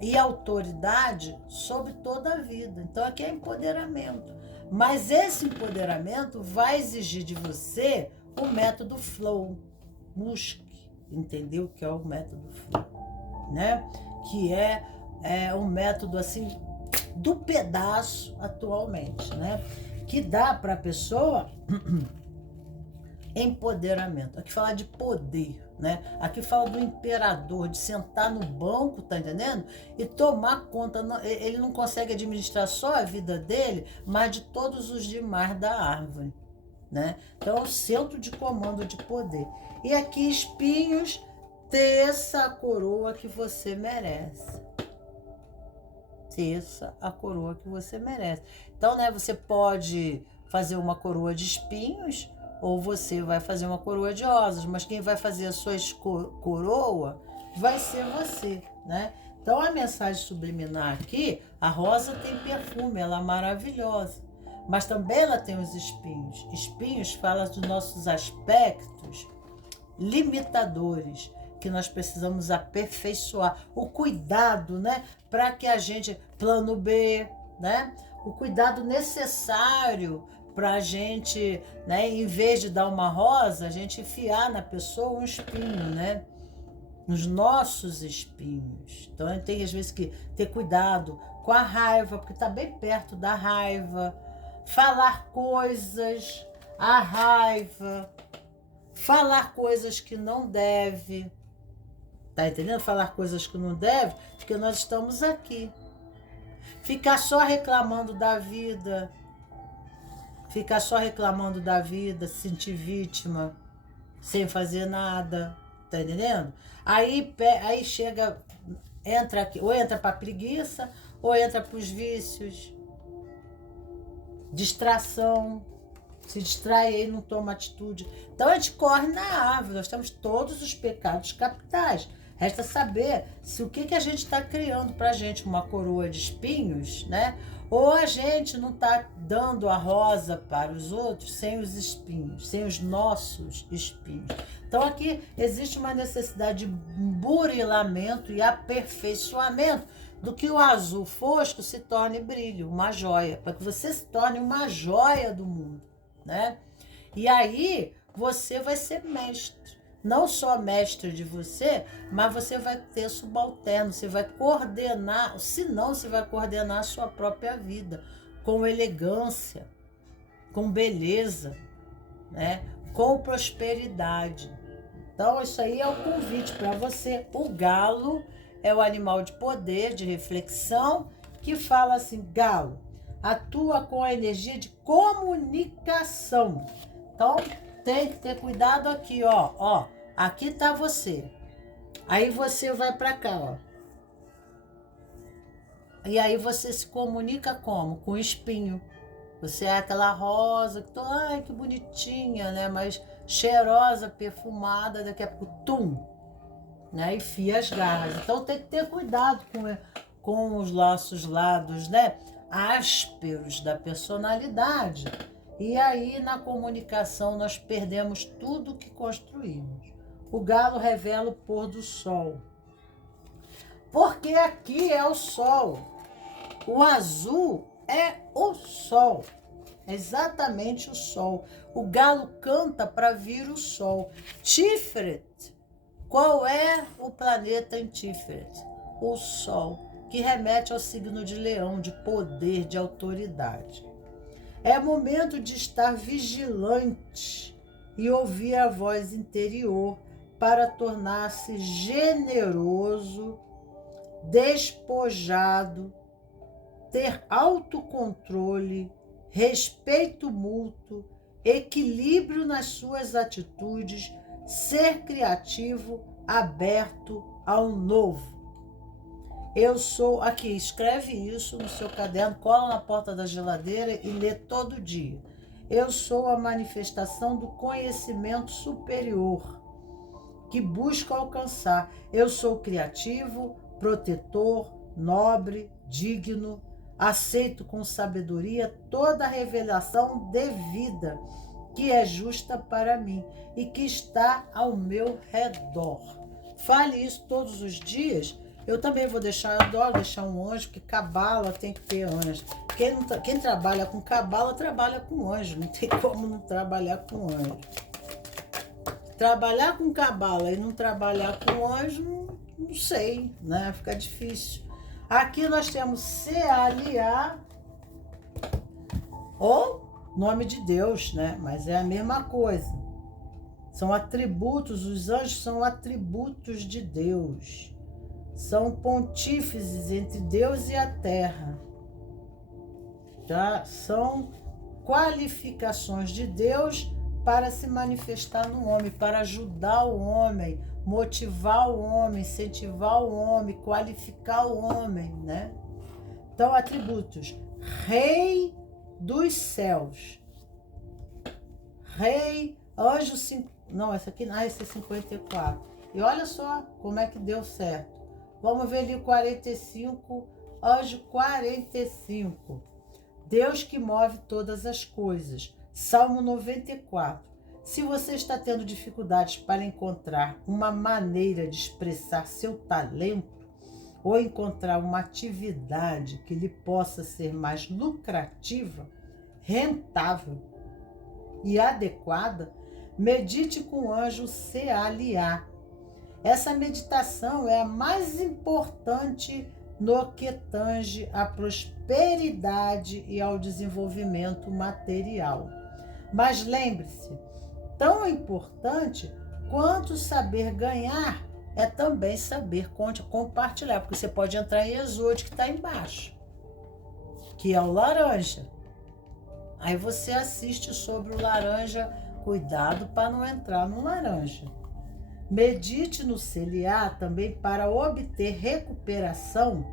e autoridade sobre toda a vida. Então aqui é empoderamento. Mas esse empoderamento vai exigir de você o método Flow. Busque, entendeu? Que é o método Flow, né? Que é um método assim do pedaço atualmente, né? Que dá para a pessoa empoderamento. Aqui fala de poder, né? Aqui fala do imperador, de sentar no banco, tá entendendo? E tomar conta. Ele não consegue administrar só a vida dele, mas de todos os demais da árvore, né? Então é o centro de comando de poder. E aqui espinhos, teça a coroa que você merece. Teça a coroa que você merece. Então, né, você pode fazer uma coroa de espinhos, ou você vai fazer uma coroa de rosas, mas quem vai fazer a sua coroa vai ser você, né? Então a mensagem subliminar aqui, a rosa tem perfume, ela é maravilhosa, mas também ela tem os espinhos. Espinhos falam dos nossos aspectos limitadores, que nós precisamos aperfeiçoar. O cuidado, né? Para que a gente, plano B, né? O cuidado necessário para a gente, né, em vez de dar uma rosa, a gente enfiar na pessoa um espinho, né? Nos nossos espinhos. Então a gente tem às vezes que ter cuidado com a raiva, porque está bem perto da raiva. Falar coisas, a raiva. Falar coisas que não deve. Tá entendendo? Falar coisas que não deve, porque nós estamos aqui. Ficar só reclamando da vida. Ficar só reclamando da vida, se sentir vítima, sem fazer nada, tá entendendo? Aí chega, entra aqui, ou entra para preguiça, ou entra para os vícios, distração, se distrai e não toma atitude. Então a gente corre na árvore, nós temos todos os pecados capitais. Resta saber se o que a gente está criando para a gente, uma coroa de espinhos, né? Ou a gente não está dando a rosa para os outros sem os espinhos, sem os nossos espinhos. Então aqui existe uma necessidade de burilamento e aperfeiçoamento do que o azul fosco se torne brilho, uma joia, para que você se torne uma joia do mundo, né? E aí você vai ser mestre. Não só mestre de você, mas você vai ter subalterno, você vai coordenar, se não, você vai coordenar a sua própria vida com elegância, com beleza, né? Com prosperidade. Então, isso aí é o convite para você. O galo é o animal de poder, de reflexão, que fala assim: galo, atua com a energia de comunicação. Então, tem que ter cuidado aqui, ó. Aqui tá você. Aí você vai para cá, ó. E aí você se comunica como? Com espinho. Você é aquela rosa, ai, que bonitinha, né? Mas cheirosa, perfumada, daqui a pouco, tum, né? Enfia as garras. Então tem que ter cuidado com os nossos lados, né? Ásperos da personalidade. E aí, na comunicação, nós perdemos tudo que construímos. O galo revela o pôr do sol. Porque aqui é o sol. O azul é o sol. Exatamente o sol. O galo canta para vir o sol. Tiferet. Qual é o planeta em Tiferet? O sol, que remete ao signo de Leão, de poder, de autoridade. É momento de estar vigilante e ouvir a voz interior para tornar-se generoso, despojado, ter autocontrole, respeito mútuo, equilíbrio nas suas atitudes, ser criativo, aberto ao novo. Eu sou, aqui, escreve isso no seu caderno, cola na porta da geladeira e lê todo dia. Eu sou a manifestação do conhecimento superior que busca alcançar. Eu sou criativo, protetor, nobre, digno, aceito com sabedoria toda a revelação devida que é justa para mim e que está ao meu redor. Fale isso todos os dias. Eu também vou deixar, eu adoro deixar um anjo, porque cabala tem que ter anjo. Quem trabalha com cabala, trabalha com anjo. Não tem como não trabalhar com anjo. Trabalhar com cabala e não trabalhar com anjo, não sei, né? Fica difícil. Aqui nós temos CALA, ou nome de Deus, né? Mas é a mesma coisa. São atributos, os anjos são atributos de Deus. São pontífices entre Deus e a terra. Já são qualificações de Deus para se manifestar no homem, para ajudar o homem, motivar o homem, incentivar o homem, qualificar o homem, né? Então, atributos: Rei dos céus, Rei, anjo, não, esse aqui, esse é 54. E olha só como é que deu certo. Vamos ver ali o 45, anjo 45. Deus que move todas as coisas. Salmo 94. Se você está tendo dificuldades para encontrar uma maneira de expressar seu talento ou encontrar uma atividade que lhe possa ser mais lucrativa, rentável e adequada, medite com o anjo CALA. Essa meditação é a mais importante no que tange à prosperidade e ao desenvolvimento material. Mas lembre-se, tão importante quanto saber ganhar é também saber compartilhar, porque você pode entrar em Exode, que está embaixo, que é o laranja. Aí você assiste sobre o laranja, cuidado para não entrar no laranja. Medite no CLA também para obter recuperação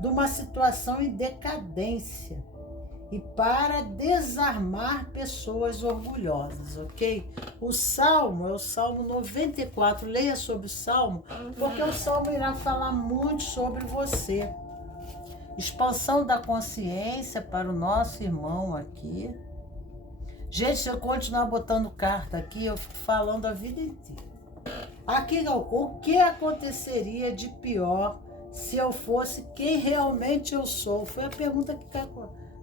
de uma situação em decadência e para desarmar pessoas orgulhosas, ok? O Salmo é o Salmo 94. Leia sobre o Salmo, porque o Salmo irá falar muito sobre você. expansão da consciência para o nosso irmão aqui. Gente, se eu continuar botando carta aqui, eu fico falando a vida inteira. Aqui, o que aconteceria de pior se eu fosse quem realmente eu sou? Foi a pergunta que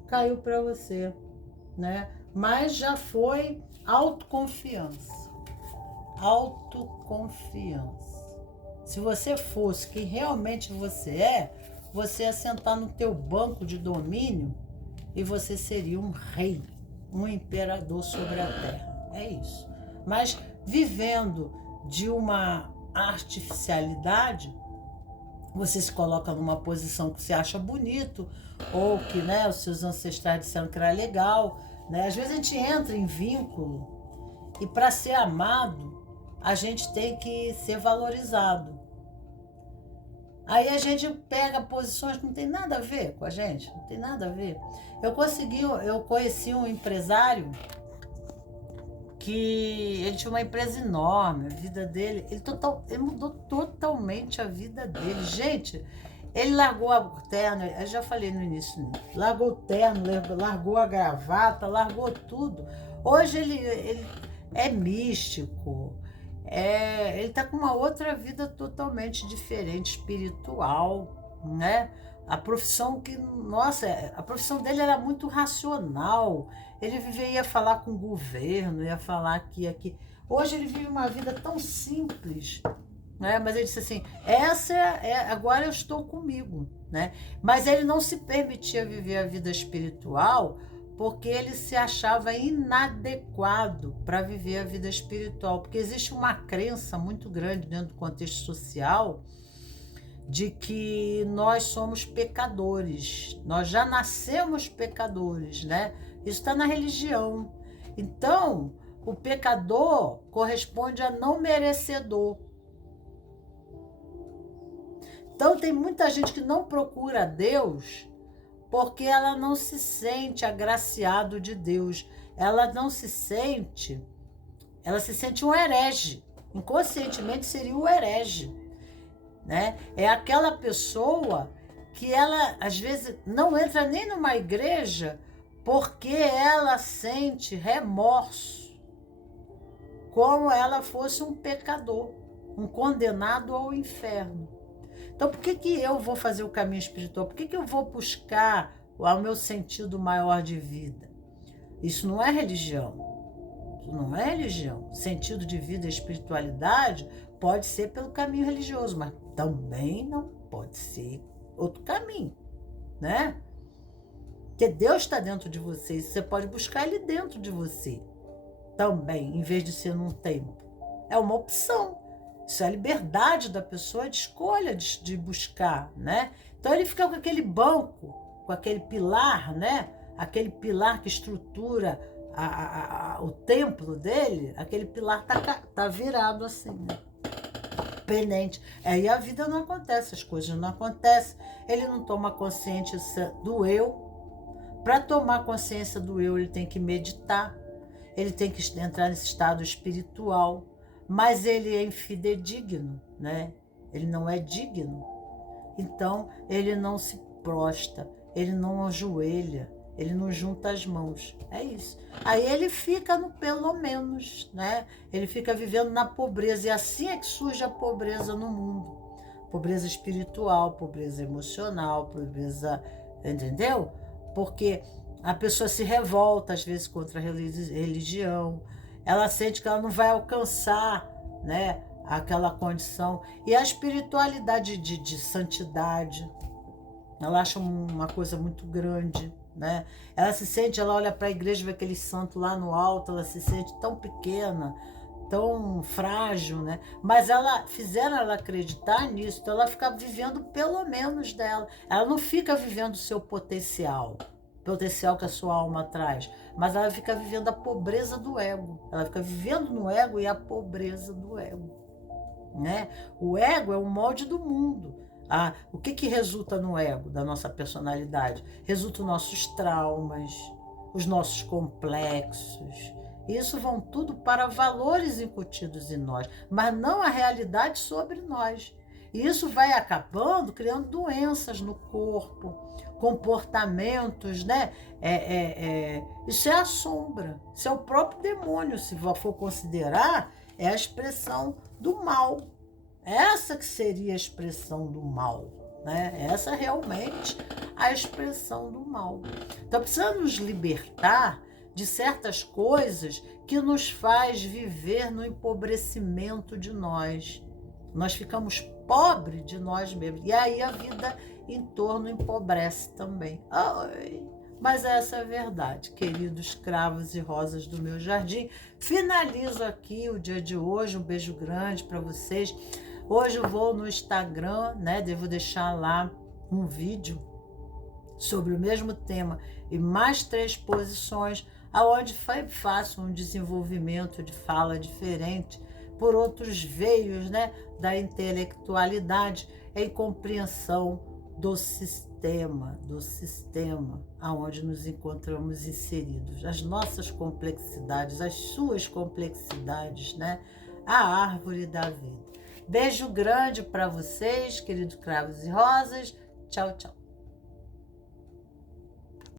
caiu para você, né? Mas já foi autoconfiança. Autoconfiança. Se você fosse quem realmente você ia sentar no teu banco de domínio e você seria um rei, um imperador sobre a terra. É isso. Mas vivendo de uma artificialidade, você se coloca numa posição que você acha bonito, ou que, né, os seus ancestrais disseram que era legal, né? Às vezes a gente entra em vínculo e para ser amado, a gente tem que ser valorizado. Aí a gente pega posições que não tem nada a ver com a gente, não tem nada a ver. Eu conheci um empresário que ele tinha uma empresa enorme, a vida dele, ele mudou totalmente a vida dele. Gente, ele largou o terno, eu já falei no início, né? Largou o terno, largou a gravata, largou tudo. Hoje ele é místico, ele está com uma outra vida totalmente diferente, espiritual, né? A profissão a profissão dele era muito racional. Ele ia falar com o governo, ia falar aqui. Hoje ele vive uma vida tão simples, né? Mas ele disse assim, agora eu estou comigo, né? Mas ele não se permitia viver a vida espiritual porque ele se achava inadequado para viver a vida espiritual, porque existe uma crença muito grande dentro do contexto social de que nós somos pecadores, nós já nascemos pecadores, né? Isso está na religião. Então, o pecador corresponde a não merecedor. Então, tem muita gente que não procura Deus porque ela não se sente agraciado de Deus. Ela se sente um herege. Inconscientemente seria o herege, né? É aquela pessoa que ela, às vezes, não entra nem numa igreja porque ela sente remorso, como ela fosse um pecador, um condenado ao inferno. Então, por que eu vou fazer o caminho espiritual? Por que eu vou buscar o meu sentido maior de vida? Isso não é religião. Isso não é religião. Sentido de vida e espiritualidade pode ser pelo caminho religioso, mas também não pode ser outro caminho, né? Porque Deus está dentro de você, e você pode buscar Ele dentro de você também, em vez de ser num templo. É uma opção. Isso é a liberdade da pessoa de escolha de buscar, né? Então ele fica com aquele banco, com aquele pilar, né? Aquele pilar que estrutura o templo dele, aquele pilar tá virado assim, né? Pendente. Aí a vida não acontece, as coisas não acontecem. Ele não toma consciência do eu. Para tomar consciência do eu, ele tem que meditar, ele tem que entrar nesse estado espiritual. Mas ele é infidedigno, né? Ele não é digno. Então, ele não se prostra, ele não ajoelha, ele não junta as mãos. É isso. Aí ele fica no pelo menos, né? Ele fica vivendo na pobreza. E assim é que surge a pobreza no mundo. Pobreza espiritual, pobreza emocional, pobreza... Entendeu? Porque a pessoa se revolta, às vezes, contra a religião. Ela sente que ela não vai alcançar, né, aquela condição. E a espiritualidade de santidade, ela acha uma coisa muito grande, né? Ela olha para a igreja, vê aquele santo lá no alto, ela se sente tão pequena, tão frágil, né? Mas fizeram ela acreditar nisso, então ela fica vivendo pelo menos dela. Ela não fica vivendo o seu potencial que a sua alma traz, mas ela fica vivendo a pobreza do ego. Ela fica vivendo no ego e a pobreza do ego, né? O ego é o molde do mundo. O que resulta no ego da nossa personalidade? Resulta os nossos traumas, os nossos complexos. Isso vão tudo para valores incutidos em nós, mas não a realidade sobre nós. E isso vai acabando criando doenças no corpo, comportamentos, né? Isso é a sombra, isso é o próprio demônio, se for considerar, é a expressão do mal. Essa que seria a expressão do mal, né? Essa realmente a expressão do mal. Então precisamos nos libertar de certas coisas que nos faz viver no empobrecimento de nós. Nós ficamos pobres de nós mesmos. E aí a vida em torno empobrece também. Ai, mas essa é a verdade, queridos cravos e rosas do meu jardim. Finalizo aqui o dia de hoje. Um beijo grande para vocês. Hoje eu vou no Instagram, né? Devo deixar lá um vídeo sobre o mesmo tema e mais 3 posições, aonde faço um desenvolvimento de fala diferente por outros veios, né, da intelectualidade em compreensão do sistema aonde nos encontramos inseridos, as nossas complexidades, as suas complexidades, né, a árvore da vida. Beijo grande para vocês, queridos cravos e rosas. Tchau, tchau.